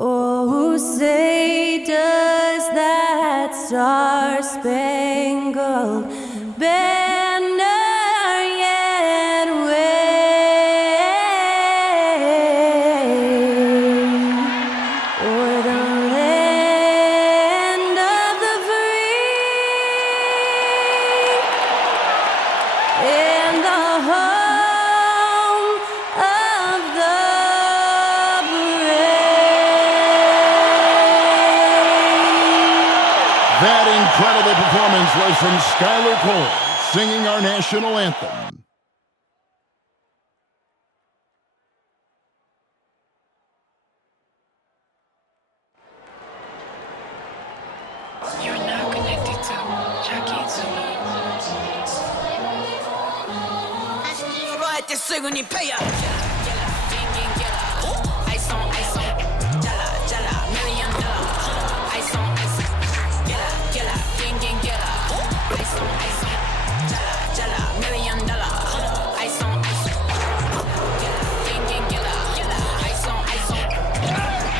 Oh, say does that star-spangled banner yet wave o'er the land of the free and the home of the That incredible performance was from Skylar Cole, singing our national anthem. You're now connected to Jackie Zulu. 이거 수근이 패야. Ice on, jala, $1 million. Ice on, jala, Ice on, jala, $1 million. Ice on, Ice on.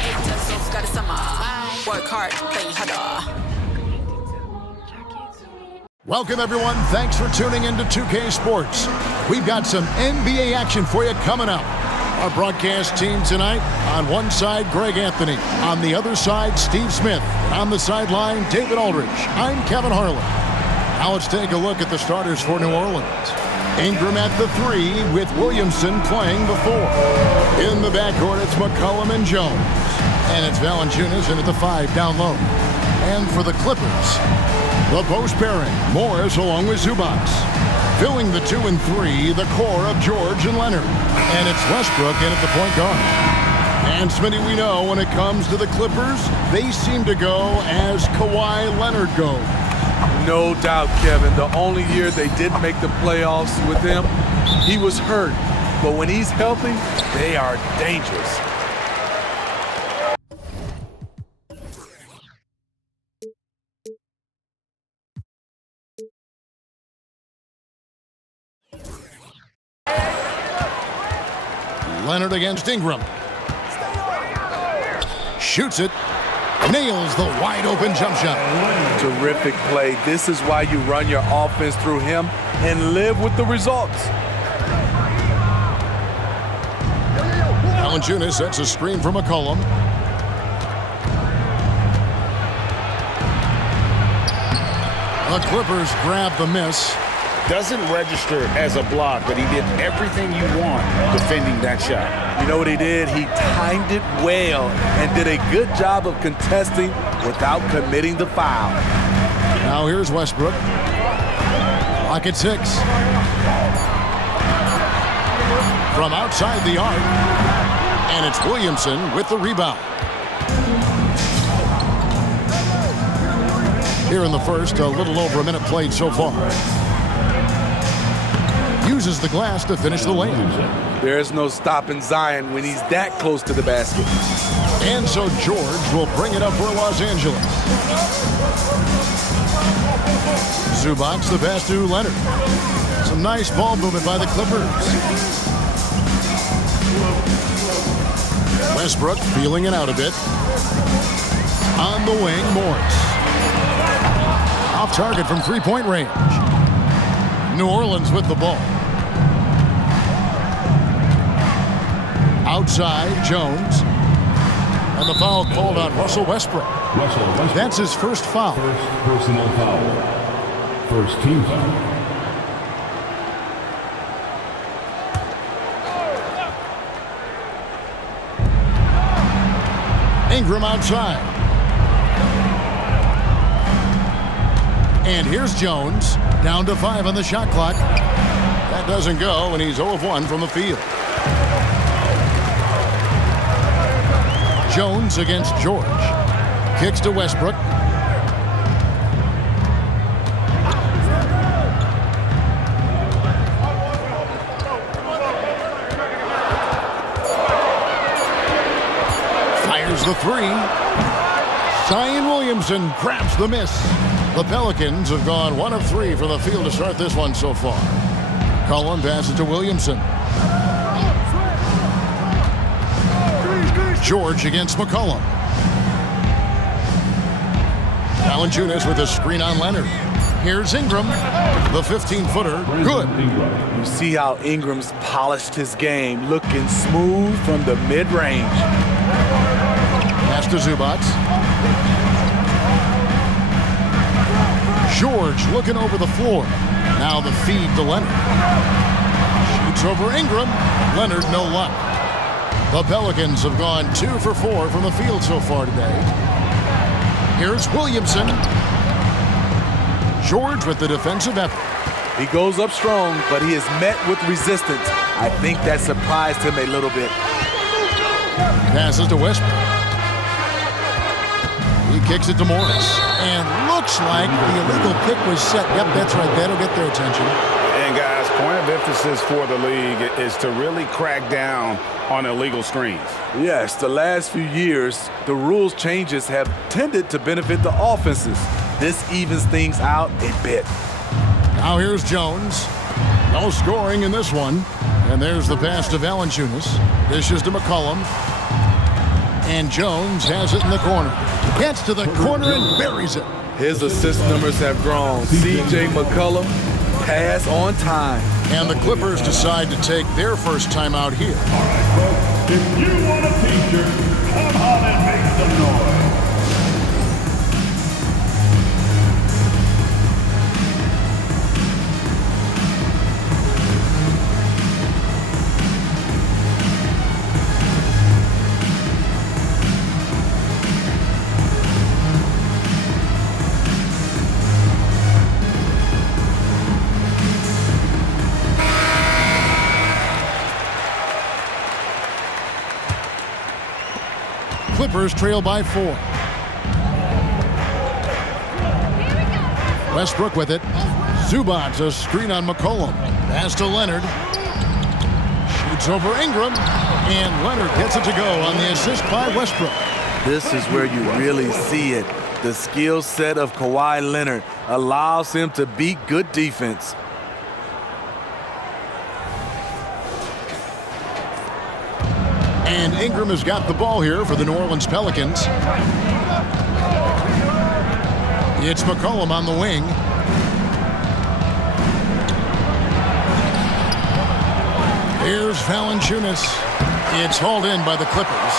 Hit the soul's got a summer. Work hard, play harder. Welcome, everyone. Thanks for tuning in to 2K Sports. We've got some NBA action for you coming up. Our broadcast team tonight, on one side, Greg Anthony. On the other side, Steve Smith. And on the sideline, David Aldridge. I'm Kevin Harlan. Now let's take a look at the starters for New Orleans. Ingram at the 3 with Williamson playing the 4. In the backcourt, it's McCollum and Jones. And it's Valanciunas in at the 5 down low. And for the Clippers, the post pairing, Morris along with Zubac. Filling the 2 and 3, the core of George and Leonard. And it's Westbrook in at the point guard. And Smitty, we know when it comes to the Clippers, they seem to go as Kawhi Leonard goes. No doubt, Kevin. The only year they didn't make the playoffs with him, he was hurt. But when he's healthy, they are dangerous. Leonard against Ingram. Shoots it. Nails the wide-open jump shot. Terrific play. This is why you run your offense through him and live with the results. Valanciunas sets a screen for McCollum. The Clippers grab the miss. Doesn't register as a block, but he did everything you want defending that shot. You know what he did? He timed it well and did a good job of contesting without committing the foul. Now here's Westbrook. Clock at 6. From outside the arc. And it's Williamson with the rebound. Here in the first, a little over a minute played so far. Uses the glass to finish the lane. There's no stopping Zion when he's that close to the basket. And so George will bring it up for Los Angeles. Zubac the pass to Leonard. Some nice ball movement by the Clippers. Westbrook feeling it out a bit. On the wing, Morris. Off target from three-point range. New Orleans with the ball. Outside, Jones. And the foul called on Russell Westbrook. That's his first foul. First personal foul. First team foul. Ingram outside. And here's Jones. Down to 5 on the shot clock. That doesn't go, and he's 0 of 1 from the field. Jones against George. Kicks to Westbrook. Fires the 3. Zion Williamson grabs the miss. The Pelicans have gone 1 of 3 from the field to start this one so far. Cullen passes to Williamson. George against McCollum. Valanciunas with a screen on Leonard. Here's Ingram, the 15-footer, good. You see how Ingram's polished his game, looking smooth from the mid-range. Pass to Zubac. George looking over the floor. Now the feed to Leonard. Shoots over Ingram. Leonard, no luck. The Pelicans have gone 2 for 4 from the field so far today. Here's Williamson. George with the defensive effort. He goes up strong, but he is met with resistance. I think that surprised him a little bit. Passes to Westbrook. He kicks it to Morris. And looks like the illegal pick was set. Yep, that's right. That'll get their attention. And guys, point of emphasis for the league is to really crack down on illegal screens. Yes, the last few years, the rules changes have tended to benefit the offenses. This evens things out a bit. Now here's Jones. No scoring in this one. And there's the pass to Valanciunas. Dishes to McCollum. And Jones has it in the corner. Gets to the corner and buries it. His assist numbers have grown. C.J. McCollum, pass on time. And the Clippers decide to take their first time out here. All right, folks, if you want a t-shirt, come on and make some noise. Clippers trail by 4. Westbrook with it. Zubac, a screen on McCollum. Pass to Leonard. Shoots over Ingram. And Leonard gets it to go on the assist by Westbrook. This is where you really see it. The skill set of Kawhi Leonard allows him to beat good defense. And Ingram has got the ball here for the New Orleans Pelicans. It's McCollum on the wing. Here's Valanciunas. It's hauled in by the Clippers.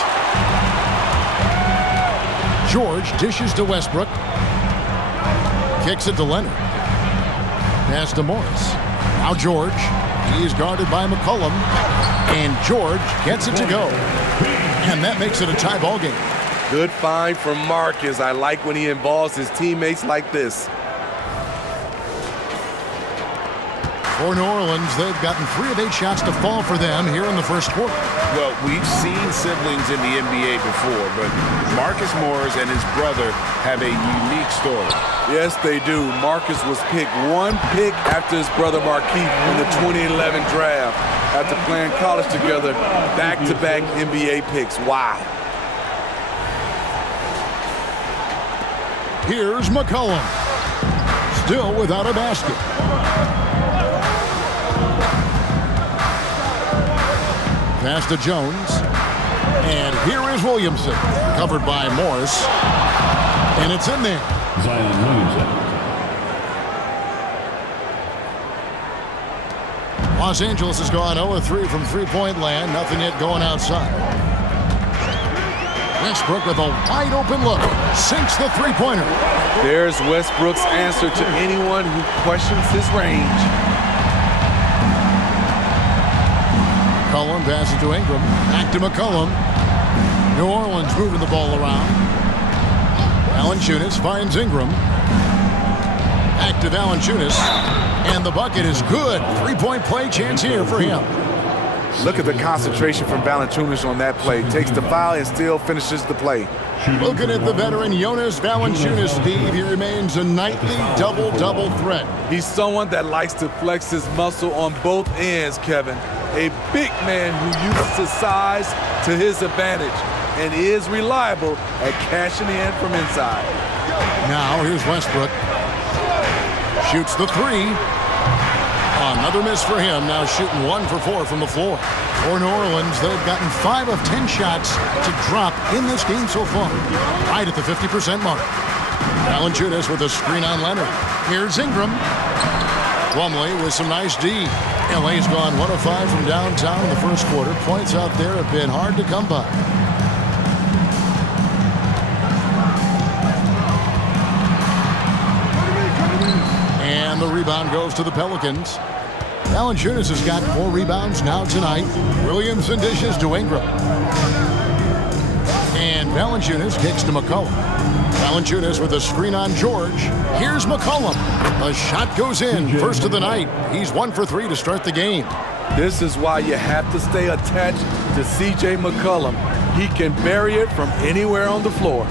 George dishes to Westbrook. Kicks it to Leonard. Pass to Morris. Now George. He's guarded by McCollum. And George gets it to go. And that makes it a tie ball game. Good find from Marcus. I like when he involves his teammates like this. For New Orleans, they've gotten 3 of 8 shots to fall for them here in the first quarter. Well, we've seen siblings in the NBA before, but Marcus Morris and his brother have a unique story. Yes, they do. Marcus was picked 1 pick after his brother Markieff in the 2011 draft. After playing college together, back-to-back NBA picks. Wow. Here's McCollum. Still without a basket. Pass to Jones. And here is Williamson. Covered by Morris. And it's in there. Zion Williamson. Los Angeles has gone 0-3 from three-point land. Nothing yet going outside. Westbrook with a wide-open look. Sinks the three-pointer. There's Westbrook's answer to anyone who questions his range. McCollum passes to Ingram. Back to McCollum. New Orleans moving the ball around. Valanciunas finds Ingram. Back to Valanciunas. And the bucket is good. 3-point play chance here for him. Look at the concentration from Valanciunas on that play. Takes the foul and still finishes the play. Looking at the veteran Jonas Valanciunas, Steve, he remains a nightly double-double threat. He's someone that likes to flex his muscle on both ends, Kevin. A big man who uses his size to his advantage and is reliable at cashing in from inside. Now here's Westbrook. Shoots the 3. Another miss for him, now shooting 1 for 4 from the floor. For New Orleans, they've gotten 5 of 10 shots to drop in this game so far, right at the 50% mark. Valanciunas with a screen on Leonard. Here's Ingram. Plumlee with some nice D. LA's gone 1 of 5 from downtown in the first quarter. Points out there have been hard to come by. And the rebound goes to the Pelicans. Valanciunas has got 4 rebounds now tonight. Williamson dishes to Ingram. And Valanciunas kicks to McCollum. Valanciunas with a screen on George. Here's McCollum. A shot goes in. First of the night. He's 1 for 3 to start the game. This is why you have to stay attached to C.J. McCollum. He can bury it from anywhere on the floor.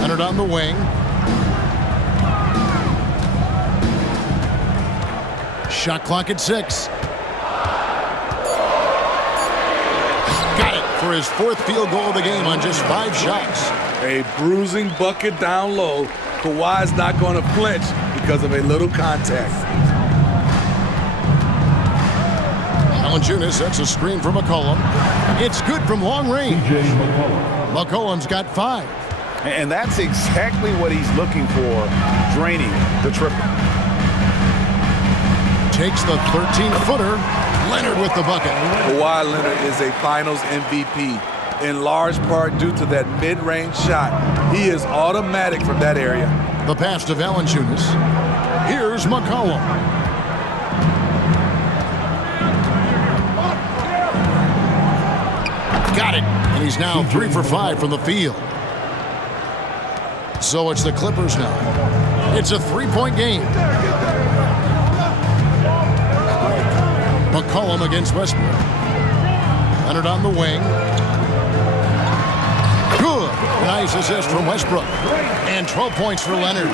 Leonard on the wing. Shot clock at 6. Got it for his 4th field goal of the game on just 5 shots. A bruising bucket down low. Kawhi's not going to flinch because of a little contact. Valanciunas sets a screen for McCollum. It's good from long range. McCollum's got 5. And that's exactly what he's looking for, draining the triple. Takes the 13-footer. Leonard with the bucket. Kawhi Leonard is a Finals MVP, in large part due to that mid-range shot. He is automatic from that area. The pass to Valanciunas. Here's McCollum. Got it. And he's now 3 for 5 from the field. So it's the Clippers now. It's a 3-point game. McCollum against Westbrook. Leonard on the wing. Good. Nice assist from Westbrook. And 12 points for Leonard.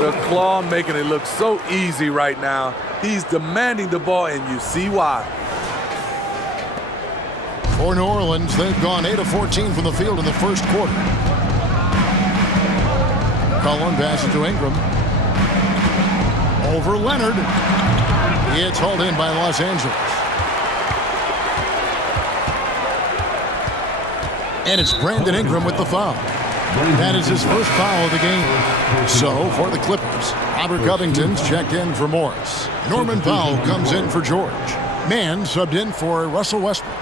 The claw making it look so easy right now. He's demanding the ball, and you see why. For New Orleans, they've gone 8 of 14 from the field in the first quarter. Cullen passes to Ingram. Over Leonard. It's hauled in by Los Angeles. And it's Brandon Ingram with the foul. That is his first foul of the game. So for the Clippers, Robert Covington's checked in for Morris. Norman Powell comes in for George. Mann subbed in for Russell Westbrook.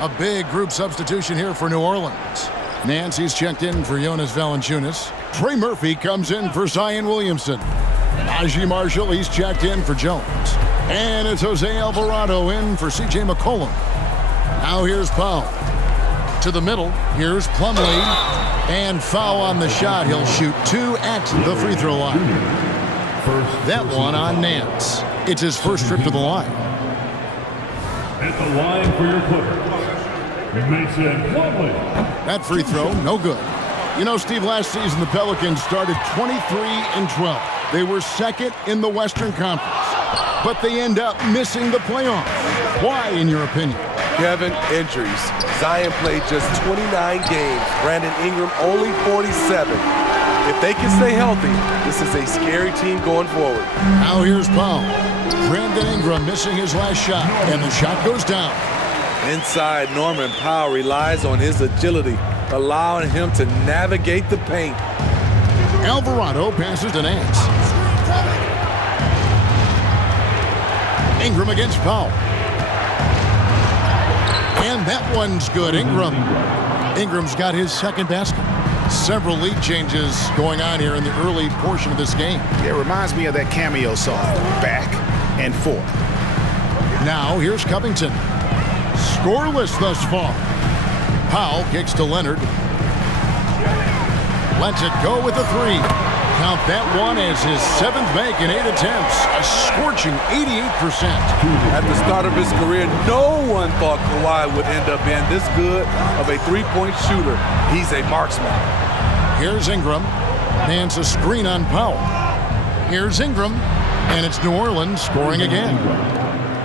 A big group substitution here for New Orleans. Nancy's checked in for Jonas Valanciunas. Trey Murphy comes in for Zion Williamson. Najee Marshall, he's checked in for Jones. And it's Jose Alvarado in for C.J. McCollum. Now here's Powell. To the middle, here's Plumlee. And foul on the shot. He'll shoot 2 at the free throw line. That one on Nance. It's his first trip to the line. At the line for your Clippers, Mason Plumlee. That free throw, no good. You know, Steve, last season the Pelicans started 23-12. They were second in the Western Conference. But they end up missing the playoffs. Why, in your opinion? Kevin, injuries. Zion played just 29 games. Brandon Ingram only 47. If they can stay healthy, this is a scary team going forward. Now here's Powell. Brandon Ingram missing his last shot, and the shot goes down. Inside, Norman Powell relies on his agility, allowing him to navigate the paint. Alvarado passes to Nance. Ingram against Powell. And that one's good. Ingram's got his second basket. Several lead changes going on here in the early portion of this game. It reminds me of that cameo song, Back and Forth. Now here's Covington. Scoreless thus far. Powell kicks to Leonard. Lets it go with a 3. Count that one as his 7th make in 8 attempts. A scorching 88%. At the start of his career, no one thought Kawhi would end up being this good of a 3-point shooter. He's a marksman. Here's Ingram. Hands a screen on Powell. Here's Ingram. And it's New Orleans scoring again.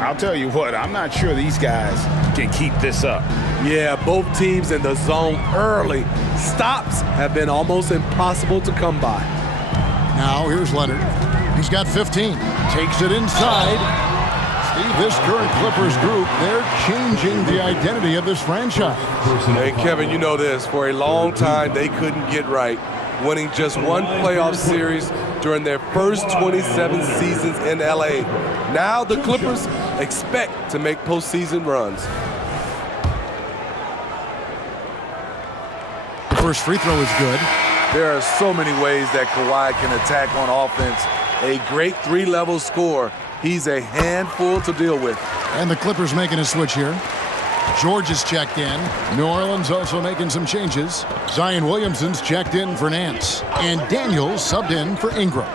I'll tell you what, I'm not sure these guys can keep this up. Yeah, both teams in the zone early. Stops have been almost impossible to come by. Now here's Leonard. He He's got 15. Takes it inside. Steve, this current Clippers group, they're changing the identity of this franchise. Hey, Kevin, you know this. For a long time, they couldn't get right, winning just one playoff series during their first 27 seasons in LA. Now the Clippers expect to make postseason runs. The first free throw is good. There are so many ways that Kawhi can attack on offense. A great three-level scorer. He's a handful to deal with. And the Clippers making a switch here. George is checked in. New Orleans also making some changes. Zion Williamson's checked in for Nance. And Daniels subbed in for Ingram.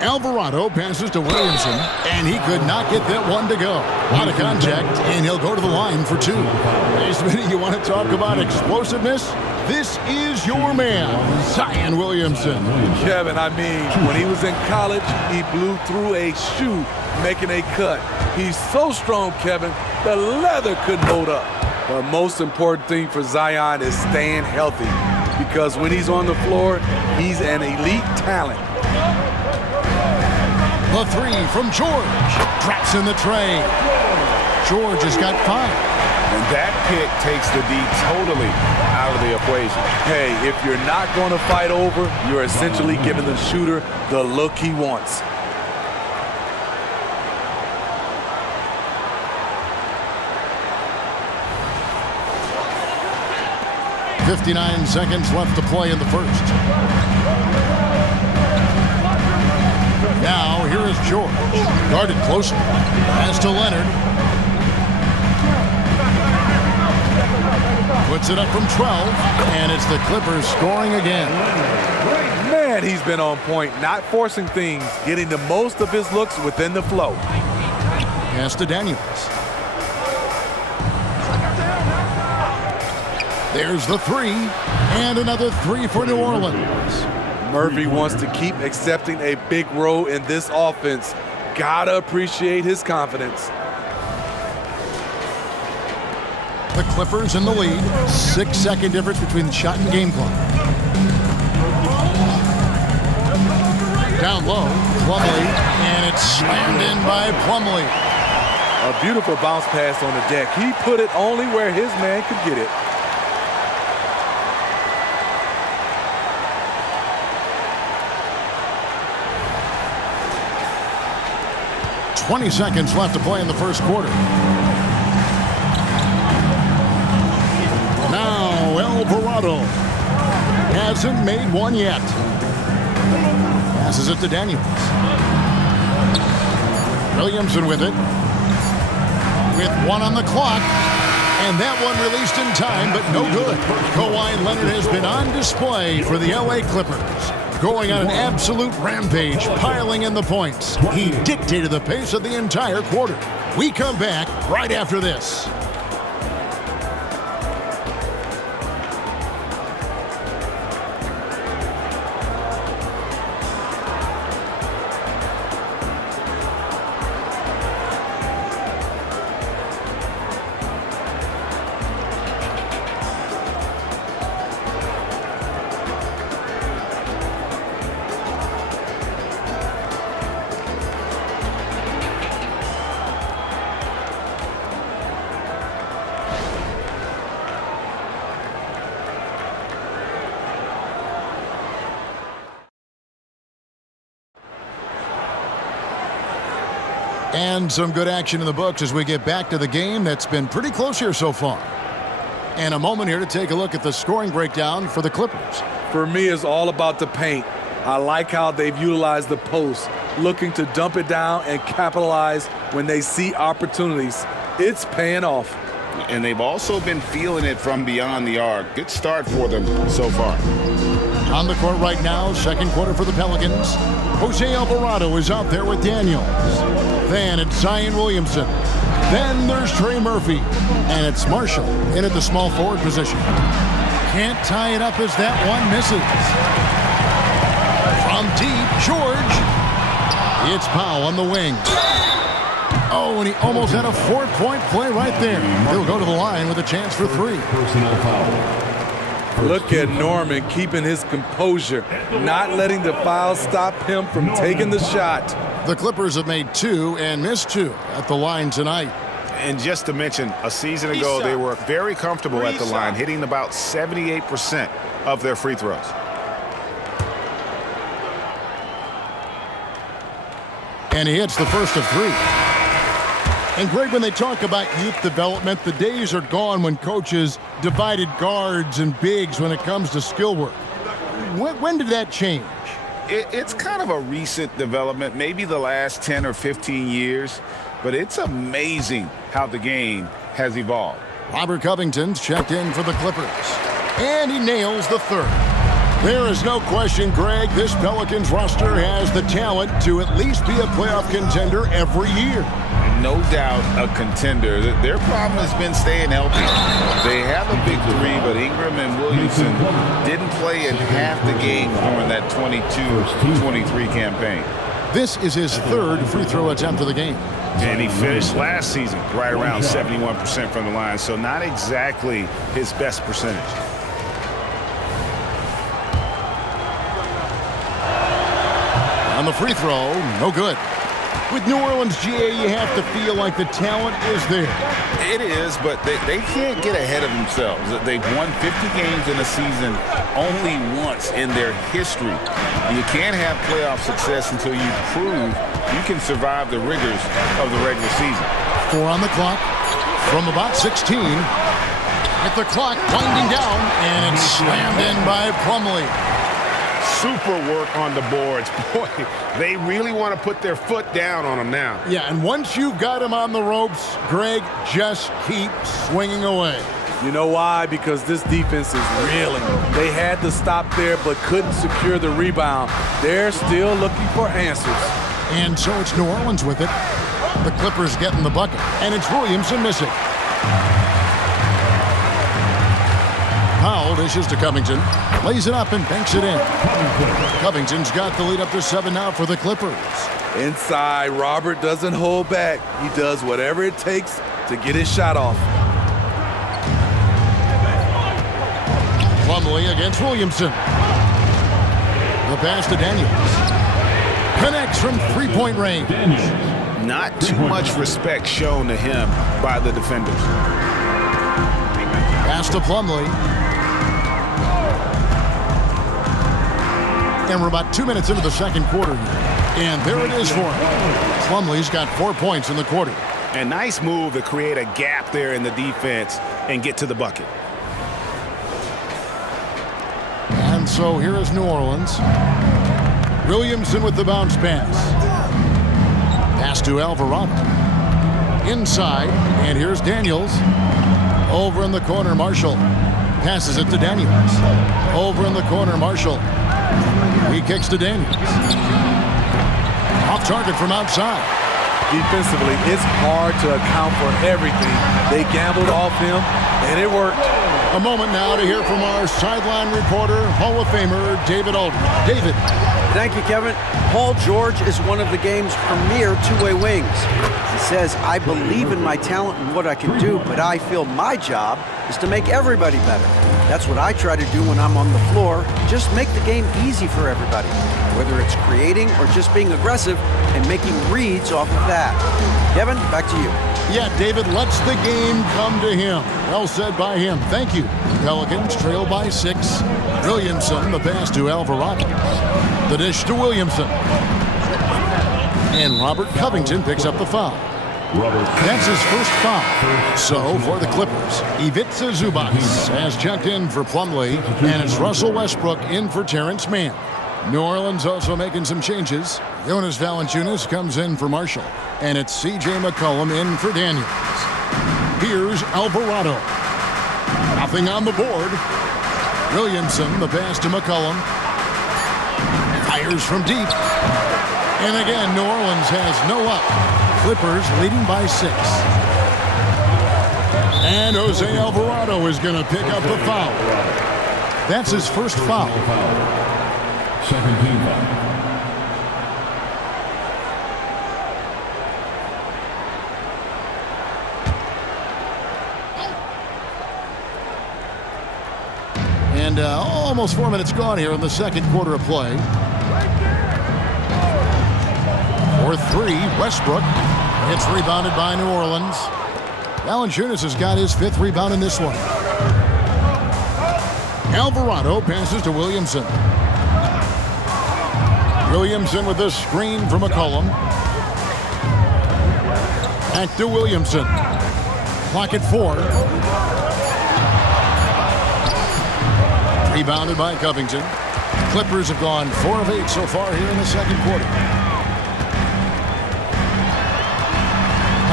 Alvarado passes to Williamson, and he could not get that one to go. A lot of contact, and he'll go to the line for two. Hey, Smitty, you want to talk about explosiveness? This is your man, Zion Williamson. Kevin, I mean, when he was in college, he blew through a shoe making a cut. He's so strong, Kevin, the leather couldn't hold up. The most important thing for Zion is staying healthy, because when he's on the floor, he's an elite talent. The three from George. Drops in the tray. George has got 5. And that pick takes the D totally out of the equation. Hey, if you're not going to fight over, you're essentially giving the shooter the look he wants. .59 seconds left to play in the first. Now, here is George. Guarded closely. Pass to Leonard. Puts it up from 12, and it's the Clippers scoring again. Man, he's been on point, not forcing things, getting the most of his looks within the flow. Pass to Daniels. There's the 3, and another 3 for New Orleans. Murphy wants to keep accepting a big role in this offense. Gotta appreciate his confidence. The Clippers in the lead. 6-second difference between the shot and game clock. Down low, Plumlee, and it's slammed in by Plumlee. A beautiful bounce pass on the deck. He put it only where his man could get it. .20 seconds left to play in the first quarter. Now Alvarado hasn't made one yet. Passes it to Daniels. Williamson with it. With 1 on the clock. And that one released in time, but no good. Kawhi Leonard has been on display for the LA Clippers. Going on an absolute rampage, piling in the points. He dictated the pace of the entire quarter. We come back right after this. And some good action in the books as we get back to the game that's been pretty close here so far. And a moment here to take a look at the scoring breakdown for the Clippers. For me, it's all about the paint. I like how they've utilized the post, looking to dump it down and capitalize when they see opportunities. It's paying off. And they've also been feeling it from beyond the arc. Good start for them so far. On the court right now, second quarter for the Pelicans. Jose Alvarado is out there with Daniels. Then it's Zion Williamson. Then there's Trey Murphy. And it's Marshall in at the small forward position. Can't tie it up as that one misses. From deep, George. It's Powell on the wing. Oh, and he almost had a 4-point play right there. He'll go to the line with a chance for 3. Personal foul. Look at Norman keeping his composure, not letting the foul stop him from taking the shot. The Clippers have made 2 and missed 2 at the line tonight. And just to mention, a season ago, they were very comfortable at the line, hitting about 78% of their free throws. And he hits the first of 3. And Greg, when they talk about youth development, the days are gone when coaches divided guards and bigs when it comes to skill work. When did that change? It's kind of a recent development, maybe the last 10 or 15 years, but it's amazing how the game has evolved. Robert Covington's checked in for the Clippers, and he nails the third. There is no question, Greg, this Pelicans roster has the talent to at least be a playoff contender every year. No doubt a contender. Their problem has been staying healthy. They have a big 3, but Ingram and Williamson didn't play in half the games during that 22-23 campaign. This is his 3rd free throw attempt of the game. And he finished last season right around 71% from the line, so not exactly his best percentage. On the free throw, no good. With New Orleans, GA, you have to feel like the talent is there. It is, but they can't get ahead of themselves. They've won 50 games in a season only once in their history. You can't have playoff success until you prove you can survive the rigors of the regular season. 4 on the clock from about 16. With the clock winding down, and it's slammed in by Plumlee. Super work on the boards. Boy, they really want to put their foot down on them now. Yeah, and once you've got him on the ropes, Greg, just keep swinging away. You know why? Because this defense is reeling. They had to stop there but couldn't secure the rebound. They're still looking for answers. And so it's New Orleans with it. The Clippers getting the bucket, and it's Williamson missing. Powell dishes to Covington, lays it up and banks it in. Covington's got the lead up to 7 now for the Clippers. Inside, Robert doesn't hold back. He does whatever it takes to get his shot off. Plumlee against Williamson. The pass to Daniels. Connects from 3-point range. Not too much respect shown to him by the defenders. Pass to Plumlee. And we're about 2 minutes into the second quarter here. And there it is for him. Plumlee's got 4 points in the quarter. A nice move to create a gap there in the defense and get to the bucket. And so here is New Orleans. Williamson with the bounce pass. Pass to Alvarado. Inside, and here's Daniels. Over in the corner, Marshall. Passes it to Daniels. Over in the corner, Marshall. He kicks to Daniels. Off target from outside. Defensively, it's hard to account for everything. They gambled off him, and it worked. A moment now to hear from our sideline reporter, Hall of Famer David Aldridge. David. Thank you, Kevin. Paul George is one of the game's premier two-way wings. He says, I believe in my talent and what I can do, but I feel my job is to make everybody better. That's what I try to do when I'm on the floor. Just make the game easy for everybody, whether it's creating or just being aggressive and making reads off of that. Kevin, back to you. Yeah, David lets the game come to him. Well said by him. Thank you. Pelicans trail by 6. Williamson, the pass to Alvarado. The dish to Williamson. And Robert Covington picks up the foul. That's his first foul. So for the Clippers, Ivica Zubac has checked in for Plumlee, and it's Russell Westbrook in for Terrence Mann. New Orleans also making some changes. Jonas Valanciunas comes in for Marshall, and it's C.J. McCollum in for Daniels. Here's Alvarado. Nothing on the board. Williamson, the pass to McCollum. Fires from deep. And again, New Orleans has no luck. Clippers leading by 6. And Jose Alvarado is going to pick up the foul. That's his first foul. Second team foul. And almost 4 minutes gone here in the second quarter of play. For three, Westbrook. It's rebounded by New Orleans. Valanciunas has got his 5th rebound in this one. Alvarado passes to Williamson. Williamson with a screen from McCollum. Back to Williamson. Clock at 4. Rebounded by Covington. Clippers have gone 4 of 8 so far here in the second quarter.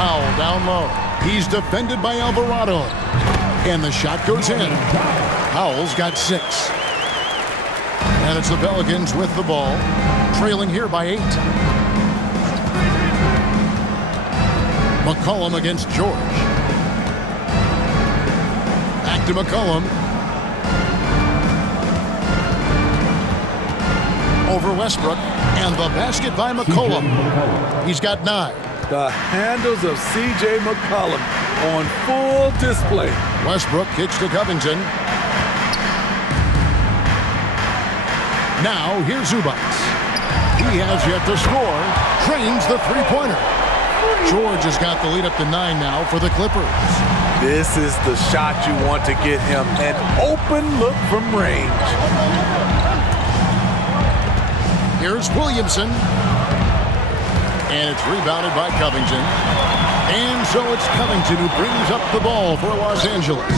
Powell down low. He's defended by Alvarado. And the shot goes in. Powell's got 6. And it's the Pelicans with the ball, trailing here by 8. McCollum against George. Back to McCollum. Over Westbrook. And the basket by McCollum. He's got 9. The handles of C.J. McCollum on full display. Westbrook kicks to Covington. Now here's Zubac. He has yet to score. Trains the three-pointer. George has got the lead up to 9 now for the Clippers. This is the shot you want to get him. An open look from range. Here's Williamson. And it's rebounded by Covington. And so it's Covington who brings up the ball for Los Angeles.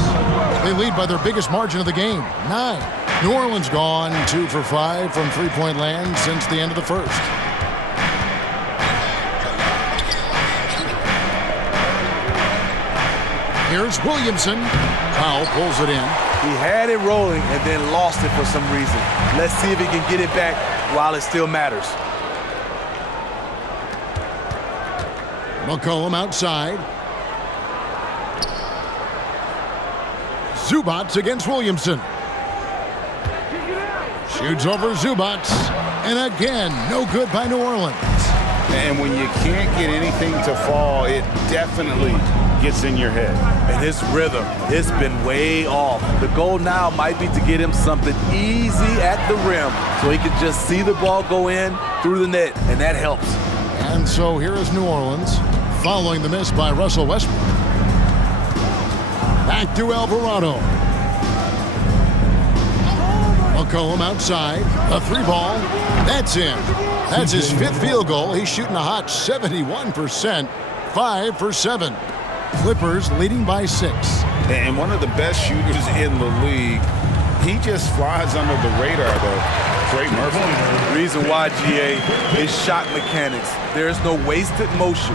They lead by their biggest margin of the game, 9. New Orleans gone 2 for 5 from three-point land since the end of the first. Here's Williamson. Powell pulls it in. He had it rolling and then lost it for some reason. Let's see if he can get it back while it still matters. McCollum outside. Zubac against Williamson. Shoots over Zubac. And again, no good by New Orleans. And when you can't get anything to fall, it definitely gets in your head. And his rhythm, it's been way off. The goal now might be to get him something easy at the rim so he can just see the ball go in through the net, and that helps. And so here is New Orleans, following the miss by Russell Westbrook. Back to Alvarado. McCollum outside. A 3-ball. That's in. That's his 5th field goal. He's shooting a hot 71%. 5 for 7. Clippers leading by 6. And one of the best shooters in the league. He just flies under the radar, though. Trey Murphy. The reason why, GA, is shot mechanics. There's no wasted motion.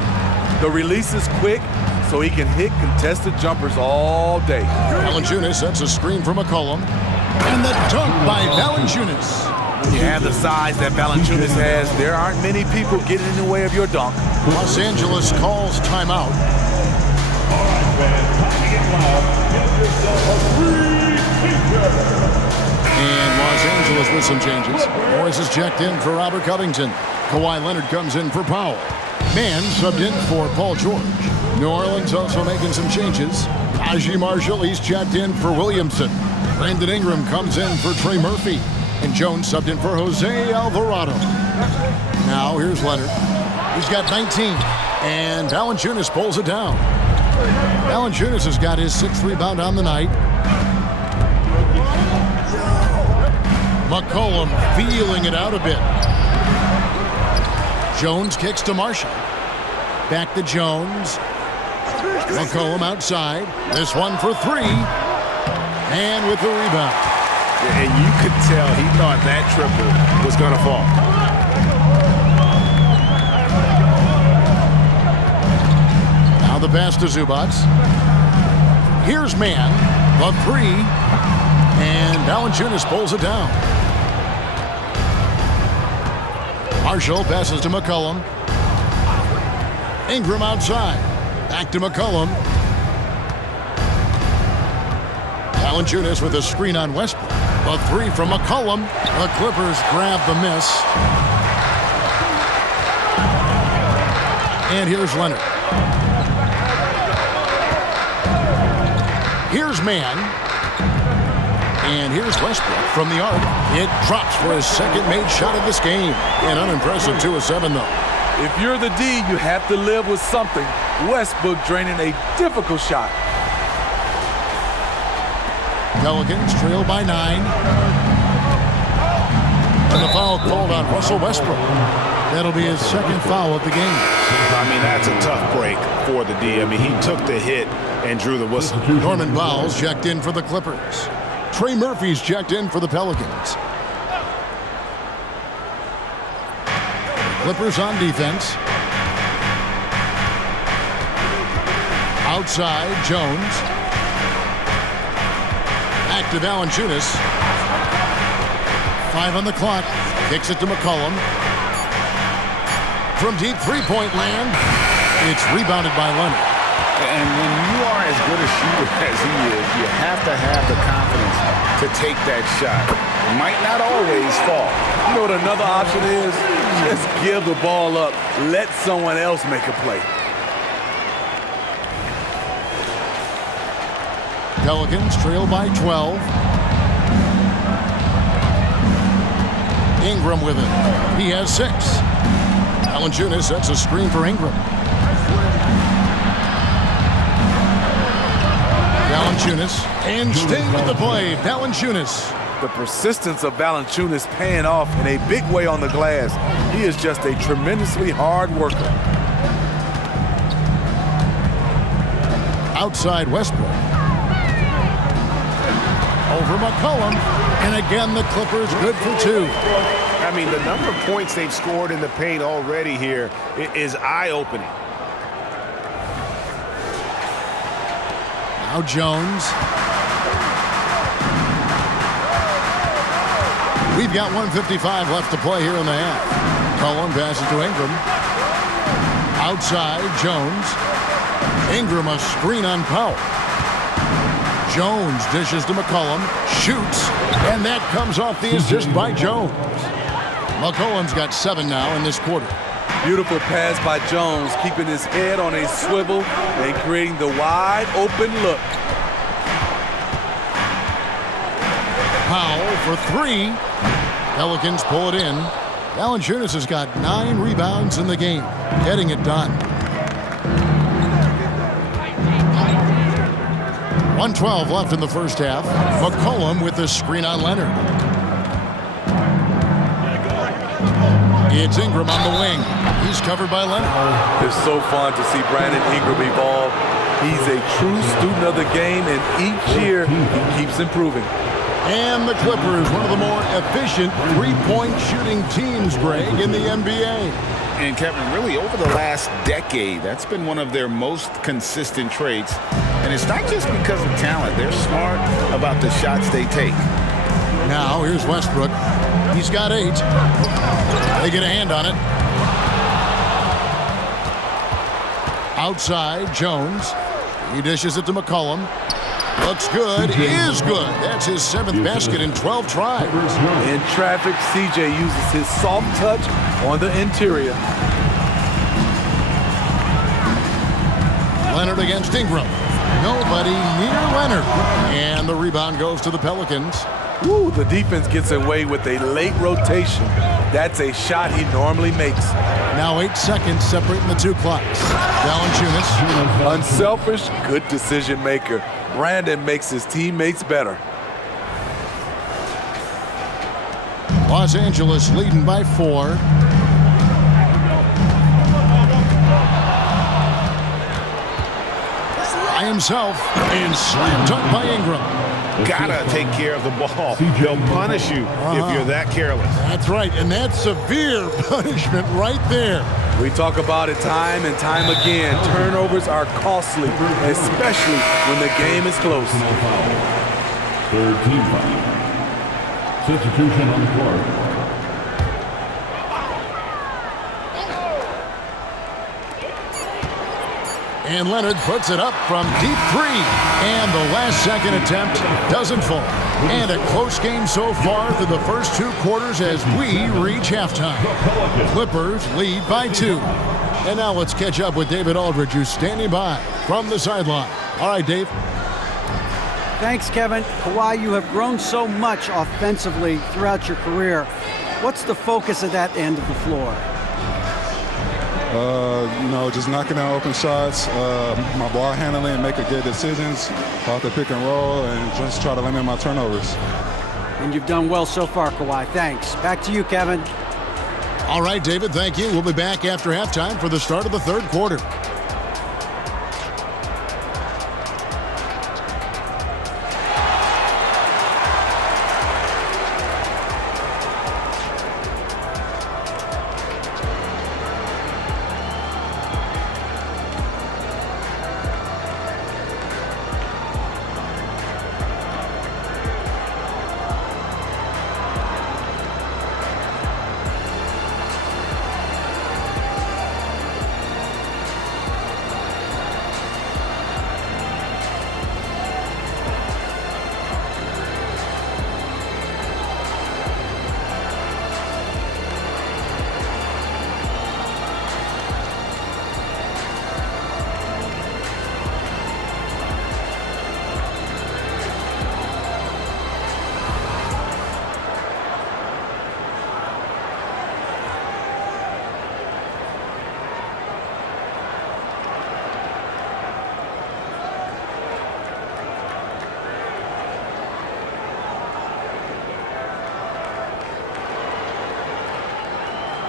The release is quick, so he can hit contested jumpers all day. Valanciunas sets a screen for McCollum. And the dunk by Valanciunas. When you have the size that Valanciunas has, there aren't many people getting in the way of your dunk. Los Angeles calls timeout. All right, fans, time to get loud. Get yourself a free t-shirt. And Los Angeles with some changes. Morris is checked in for Robert Covington. Kawhi Leonard comes in for Powell. Mann subbed in for Paul George. New Orleans also making some changes. Najee Marshall, he's checked in for Williamson. Brandon Ingram comes in for Trey Murphy. And Jones subbed in for Jose Alvarado. Now here's Leonard. He's got 19. And Valanciunas pulls it down. Valanciunas has got his 6th rebound on the night. McCollum feeling it out a bit. Jones kicks to Marshall. Back to Jones. McCollum outside. This one for 3. And with the rebound. And you could tell he thought that triple was going to fall. Now the pass to Zubac. Here's Mann. The 3. And Valanciunas pulls it down. Marshall passes to McCollum. Ingram outside. Back to McCollum. Valanciunas with a screen on Westbrook. A 3 from McCollum. The Clippers grab the miss. And here's Leonard. Here's Mann. And here's Westbrook from the arc. It drops for his 2nd made shot of this game. An unimpressive 2 of 7, though. If you're the D, you have to live with something. Westbrook draining a difficult shot. Pelicans trail by 9. And the foul called on Russell Westbrook. That'll be his second foul of the game. I mean, that's a tough break for the D. I mean, he took the hit and drew the whistle. Norman Powell's checked in for the Clippers. Trey Murphy's checked in for the Pelicans. Clippers on defense. Outside, Jones. Active Valanciunas. 5 on the clock. Kicks it to McCollum. From deep three-point land, it's rebounded by Leonard. And when you are as good a shooter as he is, you have to have the confidence to take that shot. It might not always fall. You know what another option is? Just give the ball up. Let someone else make a play. Pelicans trail by 12. Ingram with it. He has 6. Valanciunas sets a screen for Ingram. Valanciunas, and staying with the play, Valanciunas. The persistence of Valanciunas paying off in a big way on the glass. He is just a tremendously hard worker. Outside Westbrook. Over McCollum, and again the Clippers good for 2. I mean, the number of points they've scored in the paint already here is eye-opening. Now Jones. We've got 1:55 left to play here in the half. McCollum passes to Ingram. Outside, Jones. Ingram a screen on Powell. Jones dishes to McCollum, shoots, and that comes off the assist by Jones. McCollum's got 7 now in this quarter. Beautiful pass by Jones, keeping his head on a swivel and creating the wide open look. Powell for 3. Pelicans pull it in. Valanciunas has got 9 rebounds in the game, getting it done. 1:12 left in the first half. McCollum with the screen on Leonard. It's Ingram on the wing. He's covered by Leonard. It's so fun to see Brandon Ingram evolve. He's a true student of the game, and each year he keeps improving. And the Clippers, one of the more efficient three-point shooting teams, Greg, in the NBA. And Kevin, really over the last decade, that's been one of their most consistent traits. And it's not just because of talent. They're smart about the shots they take. Now, here's Westbrook. He's got 8. They get a hand on it. Outside, Jones. He dishes it to McCollum. Looks good. Is good. That's his 7th basket in 12 tries. In traffic, CJ uses his soft touch on the interior. Leonard against Ingram. Nobody near Leonard. And the rebound goes to the Pelicans. Woo, the defense gets away with a late rotation. That's a shot he normally makes. Now 8 seconds separating the 2 clocks. Valanciunas. Unselfish, good decision maker. Brandon makes his teammates better. Los Angeles leading by 4. By himself and slam dunk by Ingram. Gotta take care of the ball. They'll punish you if you're that careless. That's right, and that's severe punishment right there. We talk about it time and time again. Turnovers are costly, especially when the game is close. Third team foul. Substitution on the court. And Leonard puts it up from deep 3. And the last second attempt doesn't fall. And a close game so far through the first 2 quarters as we reach halftime. Clippers lead by 2. And now let's catch up with David Aldridge, who's standing by from the sideline. All right, Dave. Thanks, Kevin. Kawhi, you have grown so much offensively throughout your career. What's the focus of that end of the floor? Just knocking down open shots, my ball handling, making good decisions off the pick and roll, and just try to limit my turnovers. And you've done well so far, Kawhi. Thanks. Back to you, Kevin. All right, David, thank you. We'll be back after halftime for the start of the third quarter.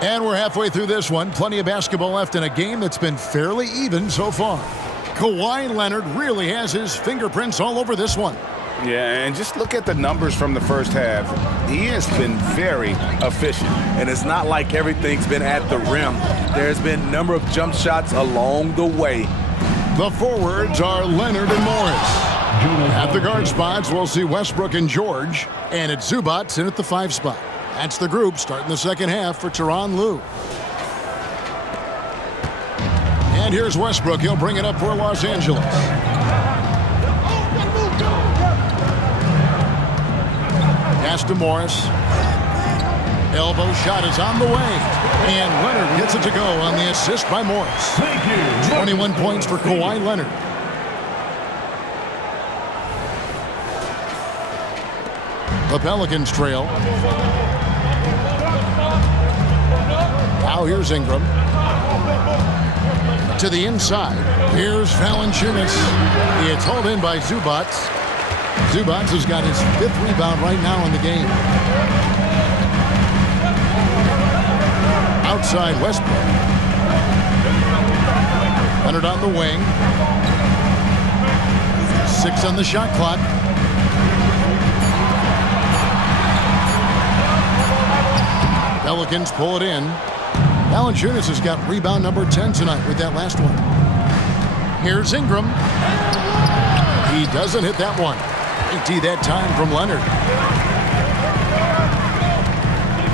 And we're halfway through this one. Plenty of basketball left in a game that's been fairly even so far. Kawhi Leonard really has his fingerprints all over this one. Yeah, and just look at the numbers from the first half. He has been very efficient. And it's not like everything's been at the rim. There's been a number of jump shots along the way. The forwards are Leonard and Morris. At the guard spots, we'll see Westbrook and George. And it's Zubac in at the 5 spot. That's the group starting the second half for Tyronn Lue. And here's Westbrook. He'll bring it up for Los Angeles. Pass to Morris. Elbow shot is on the way. And Leonard gets it to go on the assist by Morris. 21 points for Kawhi Leonard. The Pelicans trail. Now here's Ingram. To the inside. Here's Valanciunas. It's hauled in by Zubac. Zubac has got his 5th rebound right now in the game. Outside Westbrook. Leonard on the wing. 6 on the shot clock. Pelicans pull it in. Valanciunas has got rebound number 10 tonight with that last one. Here's Ingram. He doesn't hit that one. Empty that time from Leonard.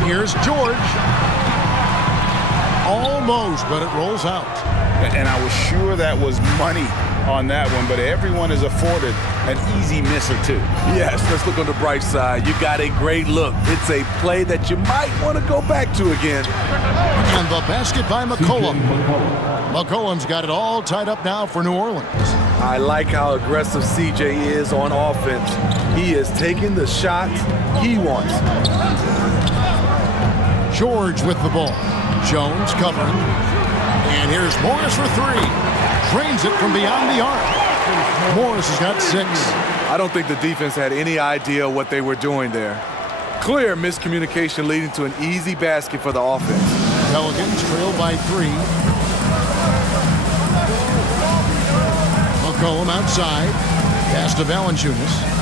Here's George. Almost, but it rolls out. And I was sure that was money on that one, but everyone is afforded an easy miss or two. Yes, let's look on the bright side. You got a great look. It's a play that you might want to go back to again. And the basket by McCollum. McCollum's got it all tied up now for New Orleans. I like how aggressive CJ is on offense. He is taking the shots he wants. George with the ball. Jones covering. And here's Morris for 3. Drains it from beyond the arc. Morris has got 6. I don't think the defense had any idea what they were doing there. Clear miscommunication leading to an easy basket for the offense. Pelicans trail by 3. McCollum outside. Pass to Valanciunas.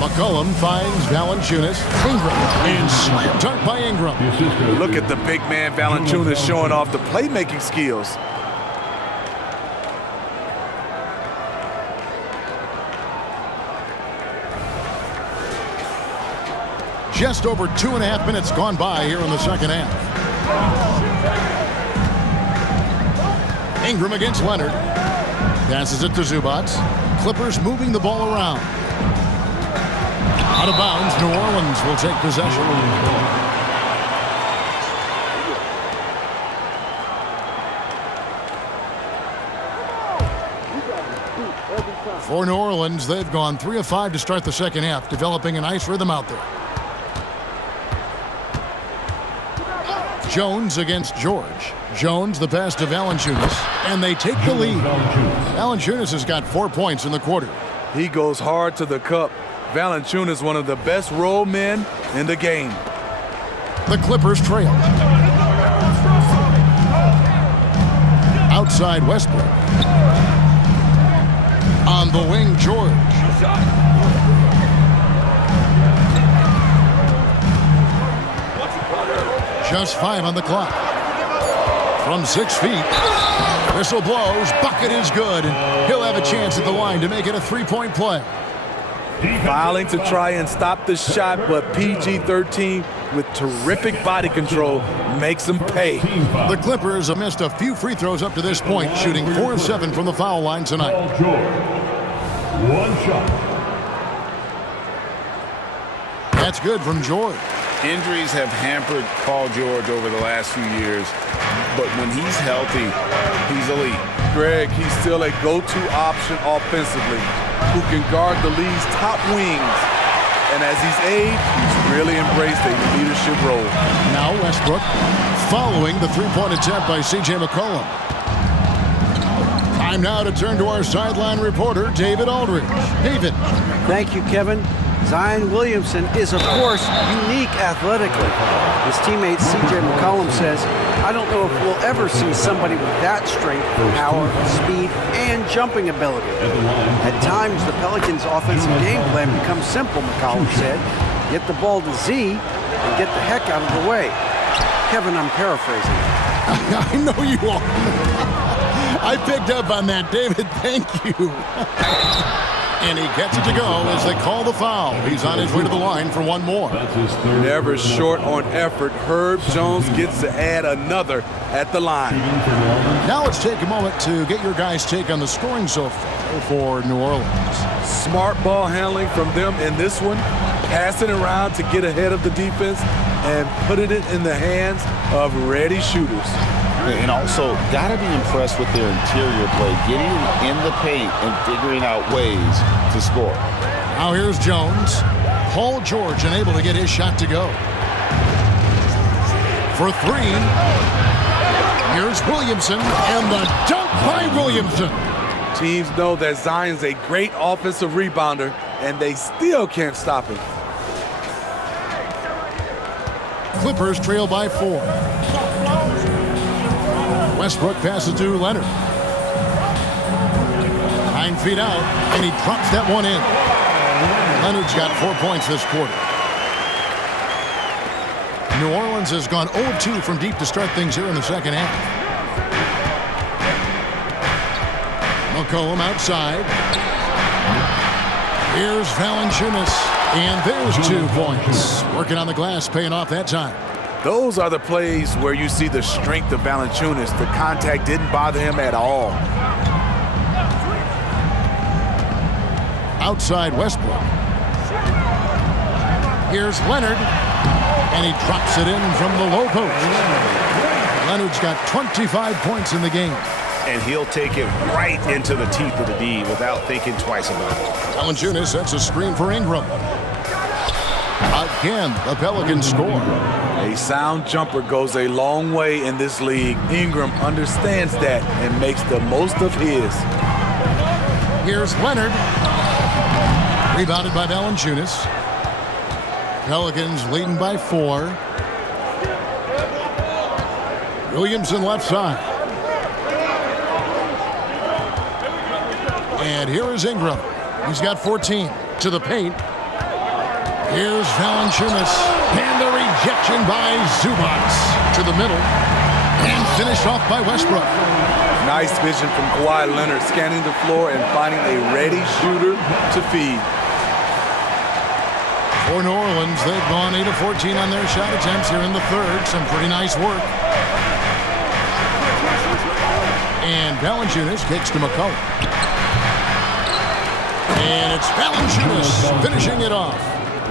McCollum finds Valanciunas. Ingram. And slam dunk by Ingram. Look at the big man Valanciunas showing off the playmaking skills. Just over 2.5 minutes gone by here in the second half. Ingram against Leonard. Passes it to Zubac. Clippers moving the ball around. Out of bounds, New Orleans will take possession. For New Orleans, they've gone 3 of 5 to start the second half, developing a nice rhythm out there. Jones against George. Jones, the pass to Valanciunas, and they take the lead. Valanciunas has got 4 points in the quarter. He goes hard to the cup. Valanciunas, one of the best roll men in the game. The Clippers trail. Outside Westbrook. On the wing, George. Just 5 on the clock. From 6 feet. Whistle blows. Bucket is good. And he'll have a chance at the line to make it a 3-point play. Filing to try and stop the shot, but PG-13 with terrific body control makes him pay. The Clippers have missed a few free throws up to this point, shooting 4 of 7 from the foul line tonight. Paul George. 1 shot. That's good from George. Injuries have hampered Paul George over the last few years, but when he's healthy, he's elite. Greg, he's still a go-to option offensively, who can guard the league's top wings. And as he's aged, he's really embraced a leadership role. Now Westbrook, following the three-point attempt by C.J. McCollum. Time now to turn to our sideline reporter, David Aldridge. David. Thank you, Kevin. Zion Williamson is, of course, unique athletically. His teammate C.J. McCollum says, I don't know if we'll ever see somebody with that strength, power, speed, and jumping ability. At times, the Pelicans' offensive game plan becomes simple, McCollum said. Get the ball to Z and get the heck out of the way. Kevin, I'm paraphrasing. I know you are. I picked up on that, David. Thank you. And he gets it to go as they call the foul. He's on his way to the line for one more. Never short on effort. Herb Jones gets to add another at the line. Now let's take a moment to get your guys' take on the scoring so far for New Orleans. Smart ball handling from them in this one. Passing around to get ahead of the defense and putting it in the hands of ready shooters. And also, got to be impressed with their interior play, getting in the paint and figuring out ways to score. Now here's Jones. Paul George unable to get his shot to go. For 3. Here's Williamson, and the dunk by Williamson. Teams know that Zion's a great offensive rebounder, and they still can't stop him. Clippers trail by 4. Westbrook passes to Leonard. 9 feet out, and he drops that one in. Leonard's got 4 points this quarter. New Orleans has gone 0-2 from deep to start things here in the second half. McCollum outside. Here's Valanciunas, and there's 2 points. Working on the glass, paying off that time. Those are the plays where you see the strength of Valanciunas. The contact didn't bother him at all. Outside Westbrook. Here's Leonard, and he drops it in from the low post. Leonard's got 25 points in the game. And he'll take it right into the teeth of the D without thinking twice about it. Valanciunas sets a screen for Ingram. Again, the Pelicans score. A sound jumper goes a long way in this league. Ingram understands that and makes the most of his. Here's Leonard. Rebounded by Valanciunas. Pelicans leading by 4. Williamson left side. And here is Ingram. He's got 14 to the paint. Here's Valanciunas, and the rejection by Zubac to the middle, and finished off by Westbrook. Nice vision from Kawhi Leonard, scanning the floor and finding a ready shooter to feed. For New Orleans, they've gone 8 of 14 on their shot attempts here in the third. Some pretty nice work. And Valanciunas kicks to McCollum. And it's Valanciunas finishing it off.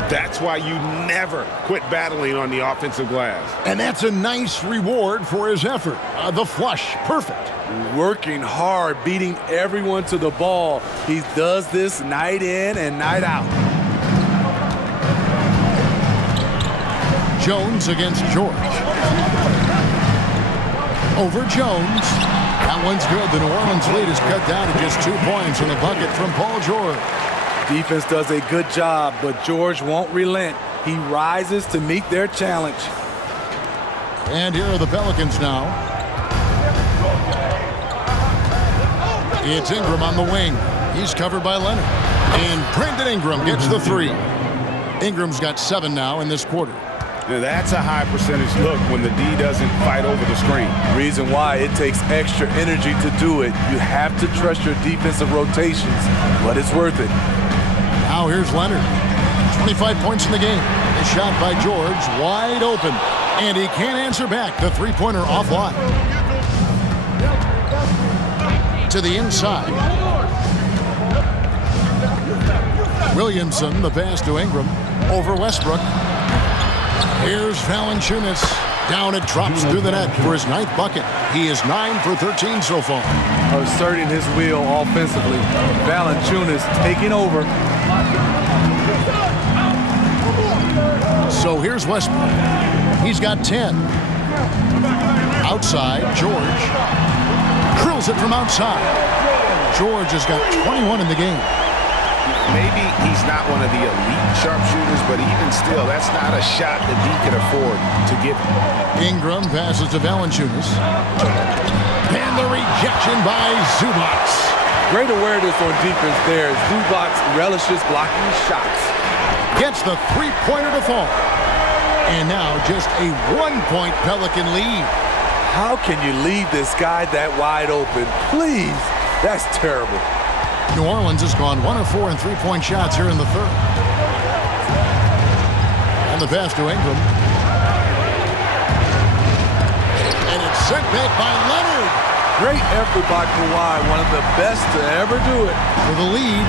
That's why you never quit battling on the offensive glass. And that's a nice reward for his effort. The flush, perfect. Working hard, beating everyone to the ball. He does this night in and night out. Jones against George. Over Jones. That one's good. The New Orleans lead is cut down to just 2 points in the bucket from Paul George. Defense does a good job, but George won't relent. He rises to meet their challenge. And here are the Pelicans now. It's Ingram on the wing. He's covered by Leonard. And Brandon Ingram gets the 3. Ingram's got 7 now in this quarter. Now that's a high percentage look when the D doesn't fight over the screen. Reason why it takes extra energy to do it. You have to trust your defensive rotations, but it's worth it. Now here's Leonard. 25 points in the game. A shot by George, wide open. And he can't answer back. The three-pointer offline. To the inside. Williamson, the pass to Ingram. Over Westbrook. Here's Valanciunas. Down it drops through the net for his 9th bucket. He is 9 for 13 so far. Asserting his will offensively. Valanciunas taking over. So here's Westbrook. He's got 10. Outside, George. Drills it from outside. George has got 21 in the game. Maybe he's not one of the elite sharpshooters, but even still, that's not a shot that he can afford to give. Ingram passes to Valanciunas. And the rejection by Zubac. Great awareness on defense there. Zubac relishes blocking shots. Gets the three-pointer to fall. And now just a 1-point Pelican lead. How can you leave this guy that wide open? Please, that's terrible. New Orleans has gone 1 of 4 in three-point shots here in the third. And the pass to Ingram. And it's sent back by Leonard. Great effort by Kawhi, one of the best to ever do it. For the lead.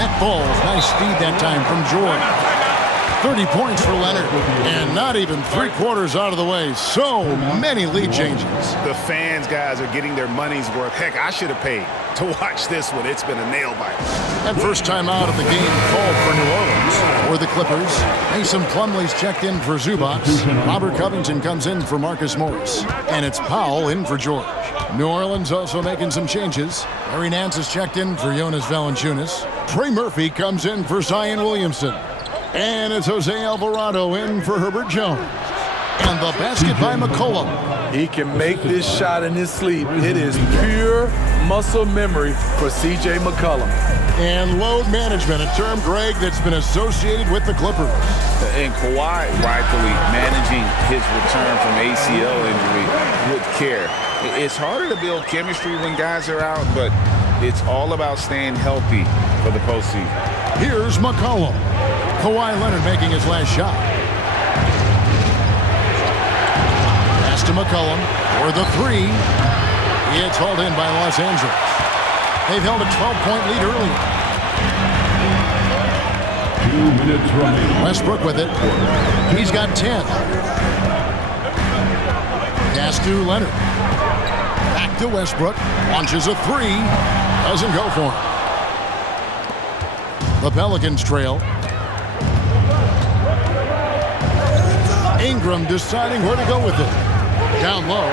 That falls. Nice feed that time from George. 30 points for Leonard. And not even 3/4 out of the way. So many lead changes. The fans, guys, are getting their money's worth. Heck, I should have paid to watch this one. It's been a nail biter. And first time out of the game called for New Orleans. For the Clippers, Mason Plumlee's checked in for Zubac. Robert Covington comes in for Marcus Morris. And it's Powell in for George. New Orleans also making some changes. Larry Nance is checked in for Jonas Valanciunas. Trey Murphy comes in for Zion Williamson. And it's Jose Alvarado in for Herbert Jones. And the basket by McCollum. He can make this shot in his sleep. It is pure muscle memory for C.J. McCollum. And load management, a term, Greg, that's been associated with the Clippers. And Kawhi rightfully managing his return from ACL injury with care. It's harder to build chemistry when guys are out, but it's all about staying healthy for the postseason. Here's McCollum. Kawhi Leonard making his last shot. Pass to McCollum for the 3. It's hauled in by Los Angeles. They've held a 12-point lead earlier. 2 minutes remaining. Westbrook with it. He's got 10. Pass to Leonard. Back to Westbrook. Launches a 3. Doesn't go for him. The Pelicans trail. Ingram deciding where to go with it. Down low.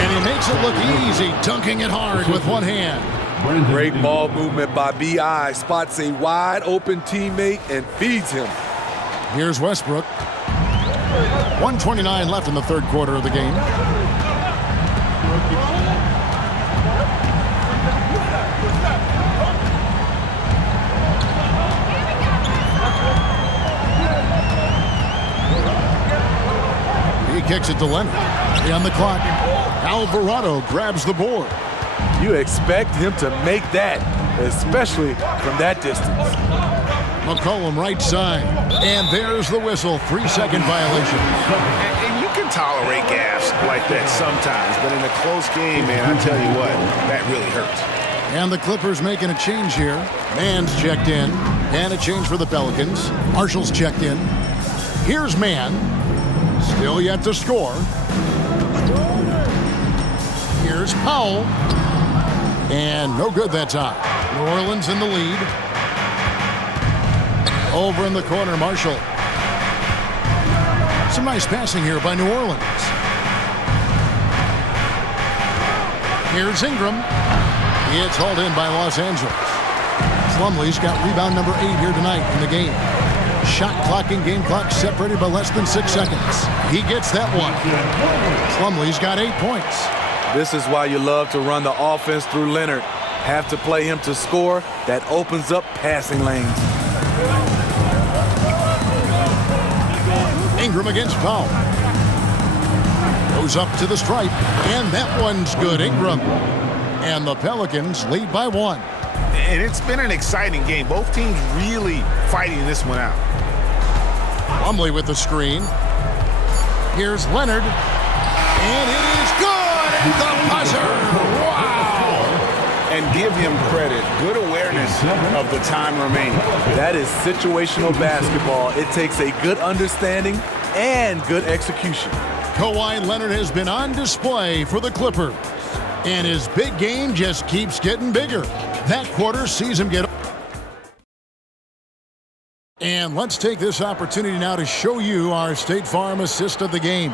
And he makes it look easy, dunking it hard with one hand. Great ball movement by B.I. Spots a wide open teammate and feeds him. Here's Westbrook. 1:29 left in the third quarter of the game. He kicks it to Leonard. On the clock, Alvarado grabs the board. You expect him to make that, especially from that distance. McCollum right side. And there's the whistle. 3-second violation. And you can tolerate gaffes like that sometimes, but in a close game, man, I tell you what, that really hurts. And the Clippers making a change here. Mann's checked in. And a change for the Pelicans. Marshall's checked in. Here's Mann. Still yet to score. Here's Powell. And no good that time. New Orleans in the lead. Over in the corner, Marshall. Some nice passing here by New Orleans. Here's Ingram. It's hauled in by Los Angeles. Plumlee's got rebound number 8 here tonight in the game. Shot clock and game clock separated by less than 6 seconds. He gets that one. Plumlee's got 8 points. This is why you love to run the offense through Leonard. Have to play him to score. That opens up passing lanes. Ingram against Powell. Goes up to the stripe, and that one's good. Ingram. And the Pelicans lead by 1. And it's been an exciting game. Both teams really fighting this one out. Plumlee with the screen. Here's Leonard. And it is good at the buzzer. Wow. And give him credit. Good awareness of the time remaining. That is situational basketball. It takes a good understanding and good execution. Kawhi Leonard has been on display for the Clippers. And his big game just keeps getting bigger. That quarter sees him get. And let's take this opportunity now to show you our State Farm assist of the game.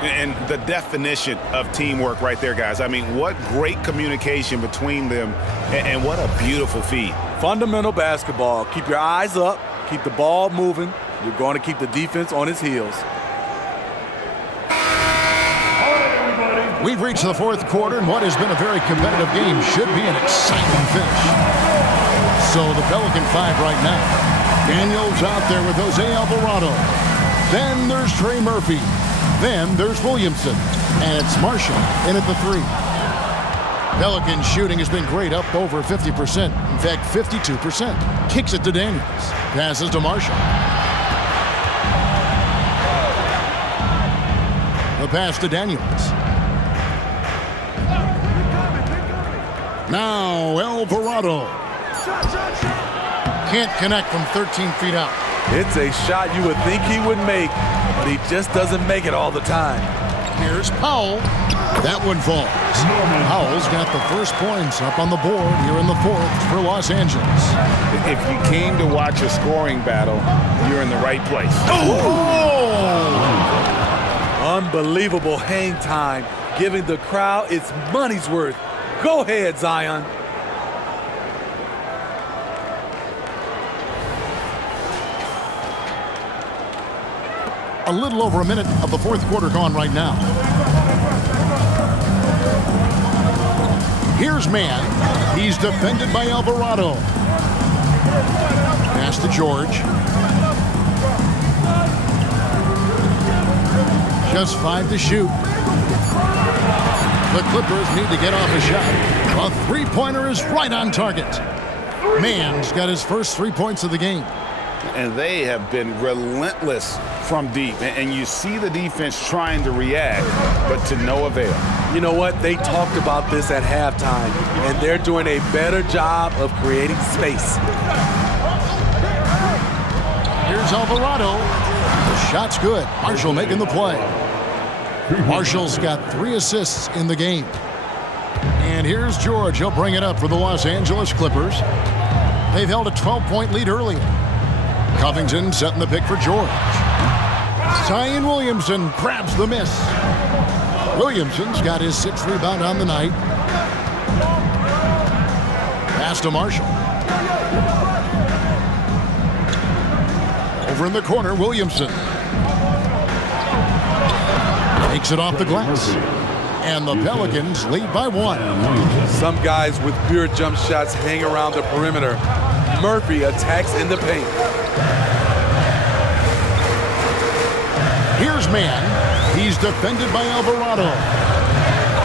And the definition of teamwork right there, guys. I mean, what great communication between them, and what a beautiful feed. Fundamental basketball. Keep your eyes up. Keep the ball moving. You're going to keep the defense on its heels. We've reached the 4th quarter, and what has been a very competitive game should be an exciting finish. So the Pelican 5 right now. Daniels out there with Jose Alvarado. Then there's Trey Murphy. Then there's Williamson. And it's Marshall in at the 3. Pelican shooting has been great, up over 50%. In fact, 52%. Kicks it to Daniels. Passes to Marshall. The pass to Daniels. Now Alvarado. Can't connect from 13 feet out. It's a shot you would think he would make, but he just doesn't make it all the time. Here's Powell. That one falls. Powell's got the first points up on the board here in the 4th for Los Angeles. If you came to watch a scoring battle, you're in the right place. Unbelievable hang time, giving the crowd its money's worth. Go ahead, Zion. A little over a minute of the 4th quarter gone right now. Here's man. He's defended by Alvarado. Pass to George. Just 5 to shoot. The Clippers need to get off a shot. A three-pointer is right on target. Man's got his first 3 points of the game. And they have been relentless from deep. And you see the defense trying to react, but to no avail. You know what? They talked about this at halftime, and they're doing a better job of creating space. Here's Alvarado. The shot's good. Marshall making the play. Marshall's got 3 assists in the game. And here's George. He'll bring it up for the Los Angeles Clippers. They've held a 12-point lead earlier. Covington setting the pick for George. Zion Williamson grabs the miss. Williamson's got his 6th rebound on the night. Pass to Marshall. Over in the corner, Williamson. Takes it off the glass. And the Pelicans lead by 1. Some guys with pure jump shots hang around the perimeter. Murphy attacks in the paint. Here's man. He's defended by Alvarado.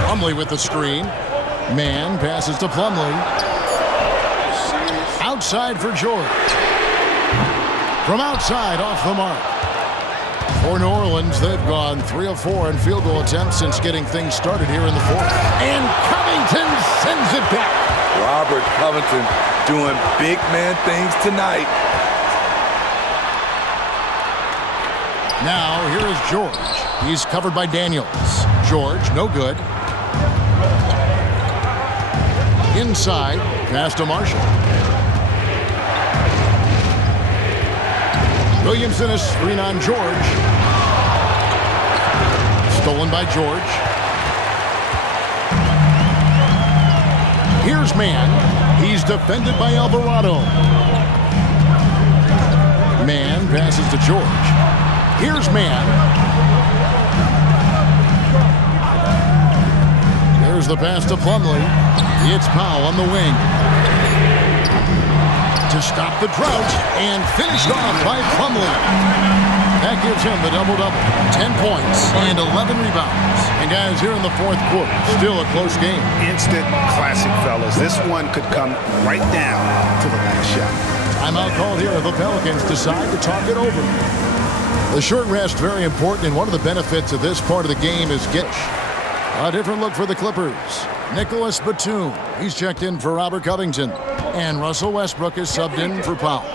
Plumlee with the screen. Man passes to Plumlee. Outside for George. From outside, off the mark. For New Orleans, they've gone 3 of 4 in field goal attempts since getting things started here in the 4th. And Covington sends it back. Robert Covington doing big man things tonight. Now, here is George. He's covered by Daniels. George, no good. Inside, pass to Marshall. Williamson is screen on George. Stolen by George. Man. He's defended by Alvarado. Man passes to George. Here's Man. There's the pass to Plumlee. It's Powell on the wing. To stop the drought, and finished off by Plumlee. That gives him the double-double. 10 points and 11 rebounds. And guys, here in the fourth quarter, still a close game. Instant classic, fellas. This one could come right down to the last shot. Timeout called here. The Pelicans decide to talk it over. The short rest, very important, and one of the benefits of this part of the game is GCASH. A different look for the Clippers. Nicholas Batum, he's checked in for Robert Covington. And Russell Westbrook is subbed in for Powell.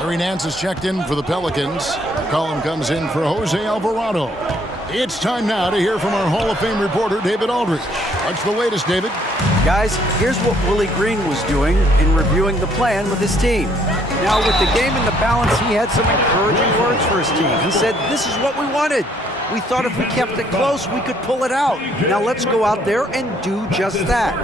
Larry Nance is checked in for the Pelicans. McCollum comes in for Jose Alvarado. It's time now to hear from our Hall of Fame reporter, David Aldridge. What's the latest, David? Guys, here's what Willie Green was doing in reviewing the plan with his team. Now, with the game in the balance, he had some encouraging words for his team. He said, "This is what we wanted. We thought if we kept it close, we could pull it out. Now let's go out there and do just that."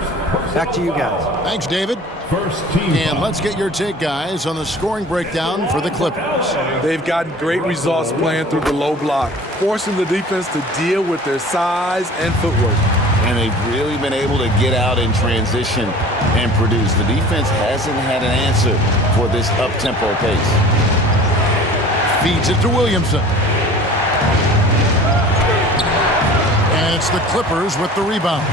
Back to you guys. Thanks, David. And let's get your take, guys, on the scoring breakdown for the Clippers. They've gotten great results playing through the low block, forcing the defense to deal with their size and footwork. And they've really been able to get out in transition and produce. The defense hasn't had an answer for this up-tempo pace. Feeds it to Williamson. And it's the Clippers with the rebound.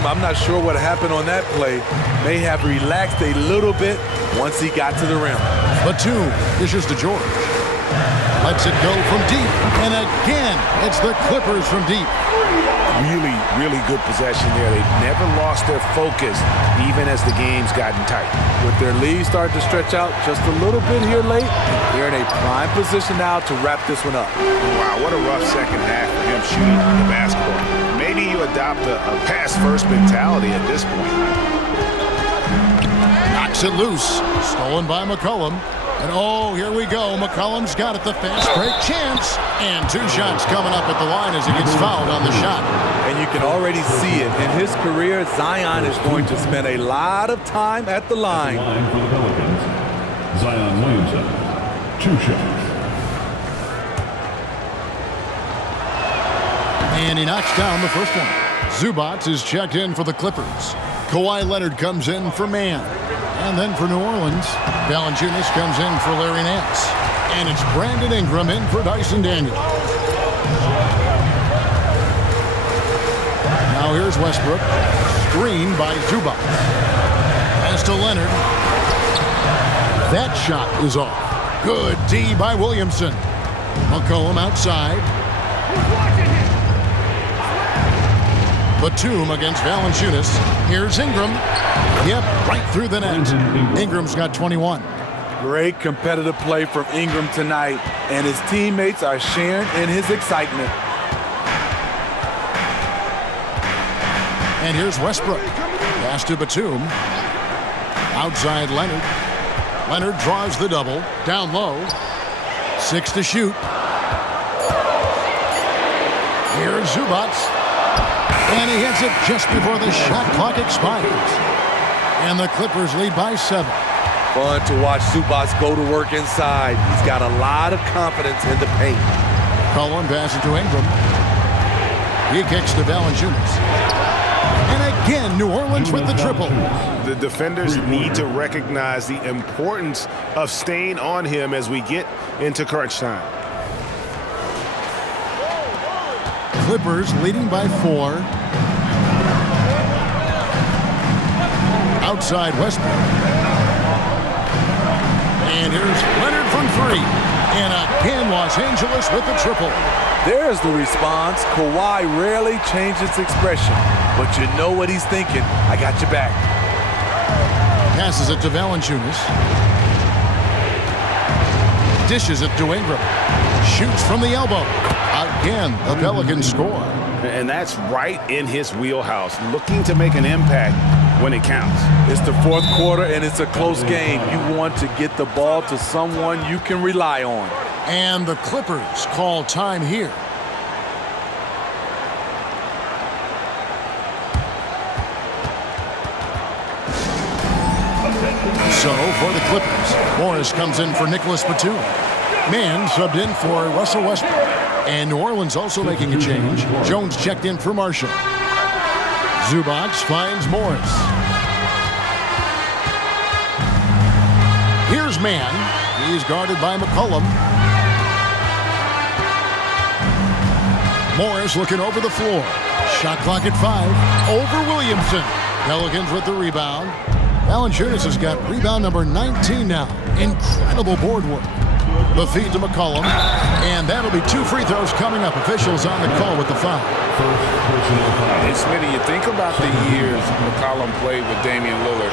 I'm not sure what happened on that play. May have relaxed a little bit once he got to the rim. Batum dishes to George. Lets it go from deep. And again, it's the Clippers from deep. Really, really good possession there. They've never lost their focus, even as the game's gotten tight. With their lead starting to stretch out just a little bit here late, they're in a prime position now to wrap this one up. Wow, what a rough second half for him shooting the basketball. Maybe you adopt a pass-first mentality at this point. Knocks it loose. Stolen by McCollum. And oh, here we go. McCollum's got it, the fast break chance. And 2 shots coming up at the line as he gets fouled on the shot. And you can already see it. In his career, Zion is going to spend a lot of time at the line. For the Pelicans, Zion Williamson, 2 shots. And he knocks down the first one. Zubac is checked in for the Clippers. Kawhi Leonard comes in for Man. And then for New Orleans, Valanciunas comes in for Larry Nance. And it's Brandon Ingram in for Dyson Daniels. Now here's Westbrook. Screen by Zubac. Pass to Leonard. That shot is off. Good D by Williamson. McCollum outside. Batum against Valanciunas. Here's Ingram. Yep, right through the net. Ingram's got 21. Great competitive play from Ingram tonight, and his teammates are sharing in his excitement. And here's Westbrook. Pass to Batum. Outside Leonard. Leonard draws the double. Down low. 6 to shoot. Here's Zubac. And he hits it just before the shot clock expires. And the Clippers lead by 7. Fun to watch Zubac go to work inside. He's got a lot of confidence in the paint. Cullen passes to Ingram. He kicks to Valanciunas. And again, New Orleans with the triple. The defenders need to recognize the importance of staying on him as we get into crunch time. Clippers leading by 4. Outside Westbrook. And here's Leonard from 3. And again, Los Angeles with the triple. There's the response. Kawhi rarely changes expression, but you know what he's thinking. I got your back. Passes it to Valanciunas. Dishes it to Ingram. Shoots from the elbow. Again, the Pelicans score. And that's right in his wheelhouse, looking to make an impact when it counts. It's the fourth quarter, and it's a close game. You want to get the ball to someone you can rely on. And the Clippers call time here. So for the Clippers, Morris comes in for Nicholas Batum. Mann subbed in for Russell Westbrook. And New Orleans also making a change. Jones checked in for Marshall. Zubac finds Morris. Here's Mann. He's guarded by McCollum. Morris looking over the floor. Shot clock at 5. Over Williamson. Pelicans with the rebound. Valanciunas has got rebound number 19 now. Incredible board work. The feed to McCollum. And that'll be 2 free throws coming up. Officials on the call with the foul. Hey, Smitty, you think about the years McCollum played with Damian Lillard.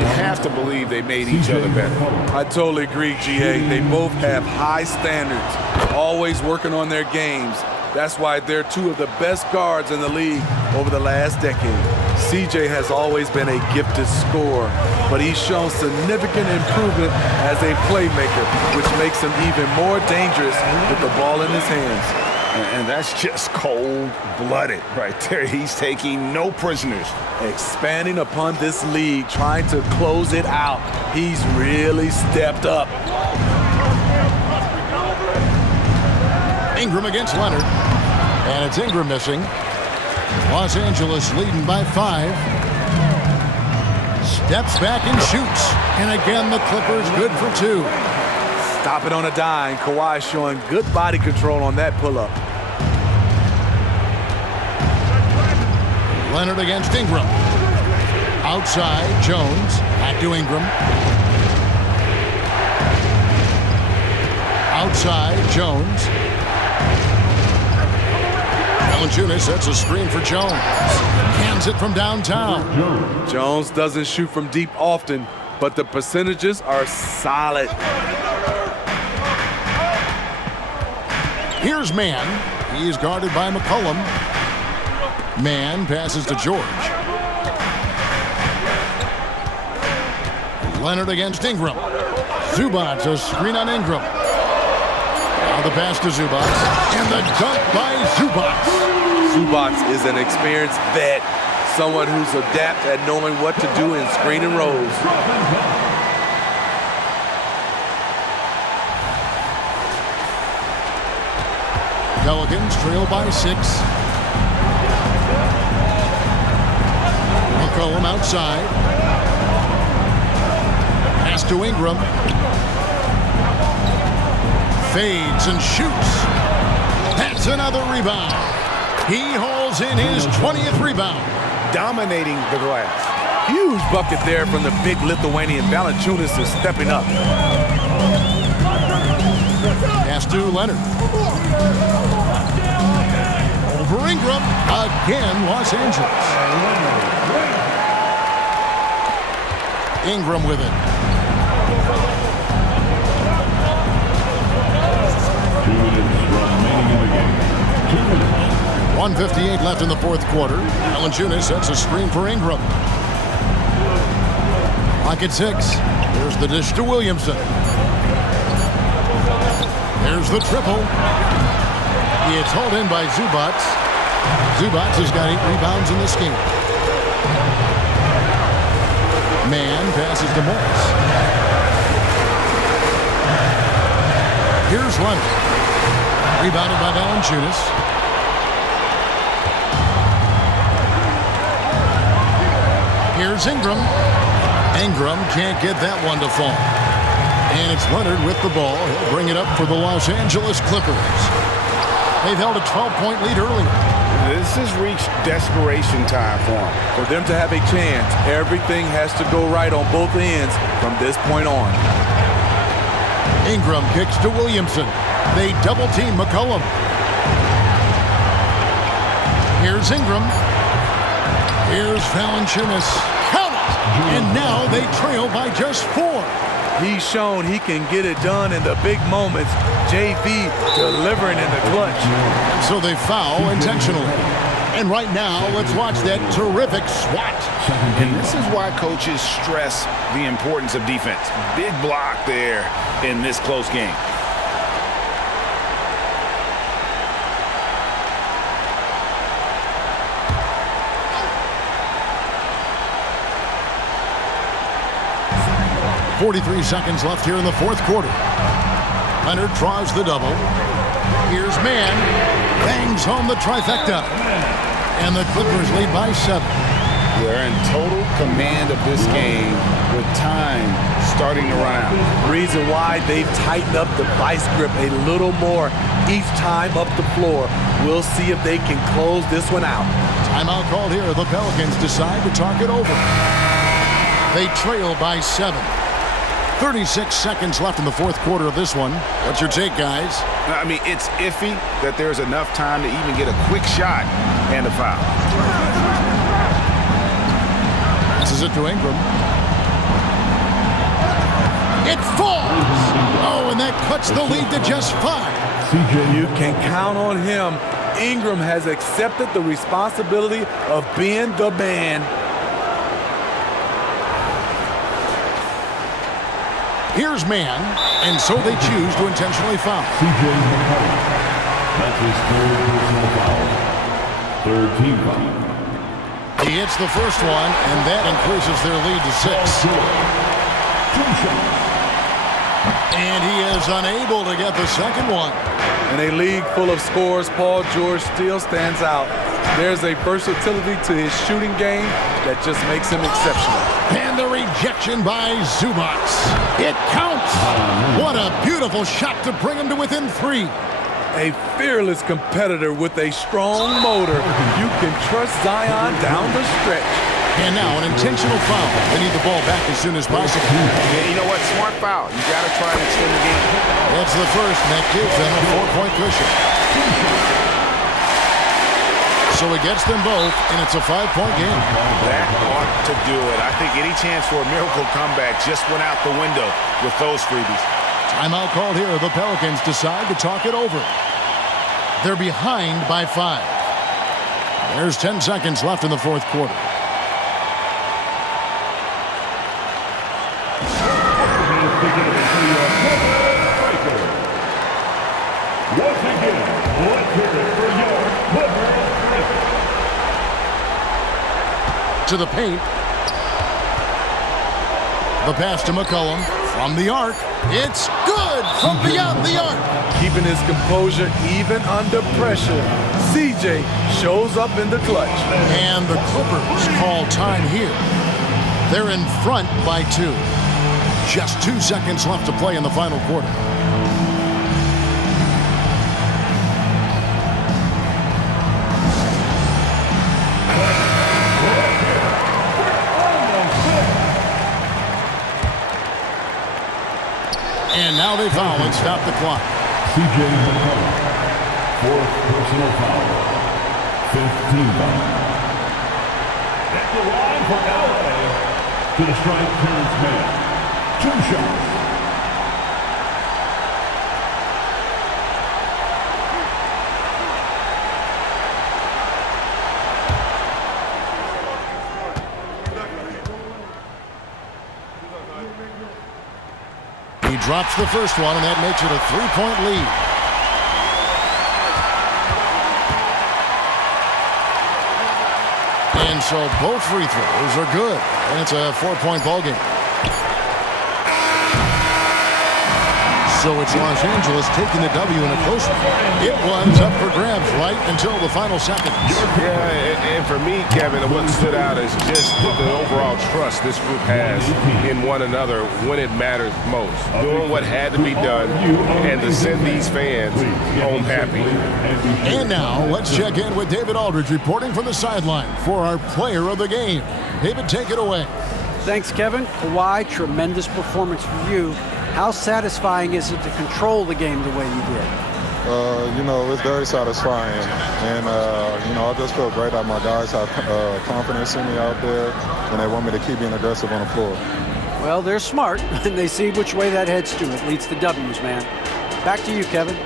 You have to believe they made each other better. I totally agree, GA. They both have high standards, always working on their games. That's why they're 2 of the best guards in the league over the last decade. CJ has always been a gifted scorer, but he's shown significant improvement as a playmaker, which makes him even more dangerous with the ball in his hands. And that's just cold-blooded right there. He's taking no prisoners. Expanding upon this league, trying to close it out. He's really stepped up. Ingram against Leonard. And it's Ingram missing. Los Angeles leading by 5. Steps back and shoots. And again, the Clippers good for 2. Stop it on a dime. Kawhi showing good body control on that pull-up. Leonard against Ingram. Outside, Jones. Back to Ingram. Outside, Jones. Valanciunas sets a screen for Jones. Cans it from downtown. Jones doesn't shoot from deep often, but the percentages are solid. Here's Mann. He is guarded by McCollum. Mann passes to George. Leonard against Ingram. Zubac, a screen on Ingram. Now the pass to Zubac. And the dunk by Zubac. Zubac is an experienced vet, someone who's adept at knowing what to do in screen and rolls. Pelicans trail by 6. McCollum outside. Pass to Ingram. Fades and shoots. That's another rebound. He hauls in his 20th rebound. Dominating the glass. Huge bucket there from the big Lithuanian. Valanciunas is stepping up. Pass to Leonard. Over Ingram. Again, Los Angeles. Ingram with it. 2 minutes remaining in the game. 2 minutes. 1:58 left in the 4th quarter. Valanciunas sets a screen for Ingram. Clock at 6. There's the dish to Williamson. There's the triple. It's hauled in by Zubac. Zubac has got 8 rebounds in this game. Mann passes to Morris. Here's Leonard. Rebounded by Valanciunas. Here's Ingram. Ingram can't get that one to fall. And it's Leonard with the ball. He'll bring it up for the Los Angeles Clippers. They've held a 12-point lead earlier. This has reached desperation time for them. For them to have a chance, everything has to go right on both ends from this point on. Ingram kicks to Williamson. They double-team McCollum. Here's Ingram. Here's Valanciunas. Count it! And now they trail by just 4. He's shown he can get it done in the big moments. JV delivering in the clutch. So they foul intentionally. And right now, let's watch that terrific swat. And this is why coaches stress the importance of defense. Big block there in this close game. 43 seconds left here in the fourth quarter. Leonard draws the double. Here's Mann. Bangs home the trifecta. And the Clippers lead by 7. They're in total command of this game with time starting to run out. Reason why they've tightened up the vice grip a little more each time up the floor. We'll see if they can close this one out. Timeout called here. The Pelicans decide to talk it over. They trail by 7. 36 seconds left in the fourth quarter of this one. What's your take, guys? I mean, it's iffy that there's enough time to even get a quick shot and a foul. Passes it to Ingram. It falls! Oh, and that cuts the lead to just 5. You can count on him. Ingram has accepted the responsibility of being the man. Here's Mann, and so they choose to intentionally foul. That's his third personal foul. Third team foul. He hits the first one, and that increases their lead to 6. And he is unable to get the second one. In a league full of scores, Paul George still stands out. There's a versatility to his shooting game that just makes him exceptional. And the rejection by Zubac. It counts. What a beautiful shot to bring him to within 3. A fearless competitor with a strong motor. You can trust Zion down the stretch. And now an intentional foul. They need the ball back as soon as possible. Yeah, you know what? Smart foul. You got to try and extend the game. That's the first, and that gives them a 4-point cushion. So it gets them both, and it's a 5-point game. That ought to do it. I think any chance for a miracle comeback just went out the window with those freebies. Timeout called here. The Pelicans decide to talk it over. They're behind by 5. There's 10 seconds left in the fourth quarter. Once again, let's hear it for your Clippers. To the paint. The pass to McCollum from the arc. It's good from beyond the arc. Keeping his composure even under pressure. CJ shows up in the clutch. And the Clippers call time here. They're in front by 2. Just 2 seconds left to play in the final quarter. And now they foul and stop the clock. CJ McCollum, 4th personal foul. 5th team foul. At the line for LA. To the strike, Terrence Mann. 2 shots. He drops the first one, and that makes it a 3-point lead. And so both free throws are good, and it's a 4-point ball game. So it's Los Angeles taking the W in a close one. It was up for grabs right until the final seconds. Yeah, and for me, Kevin, what stood out is just the overall trust this group has in one another when it matters most. Doing what had to be done and to send these fans home happy. And now let's check in with David Aldridge reporting from the sideline for our player of the game. David, take it away. Thanks, Kevin. Kawhi, tremendous performance for you. How satisfying is it to control the game the way you did? You know, it's very satisfying. And, you know, I just feel great that my guys have confidence in me out there, and they want me to keep being aggressive on the floor. Well, they're smart, and they see which way that heads to. It leads to W's, man. Back to you, Kevin.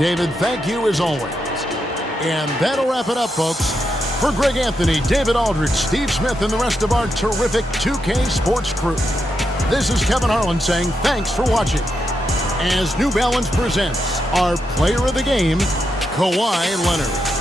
David, thank you as always. And that'll wrap it up, folks. For Greg Anthony, David Aldridge, Steve Smith, and the rest of our terrific 2K Sports crew, this is Kevin Harlan saying thanks for watching as New Balance presents our player of the game, Kawhi Leonard.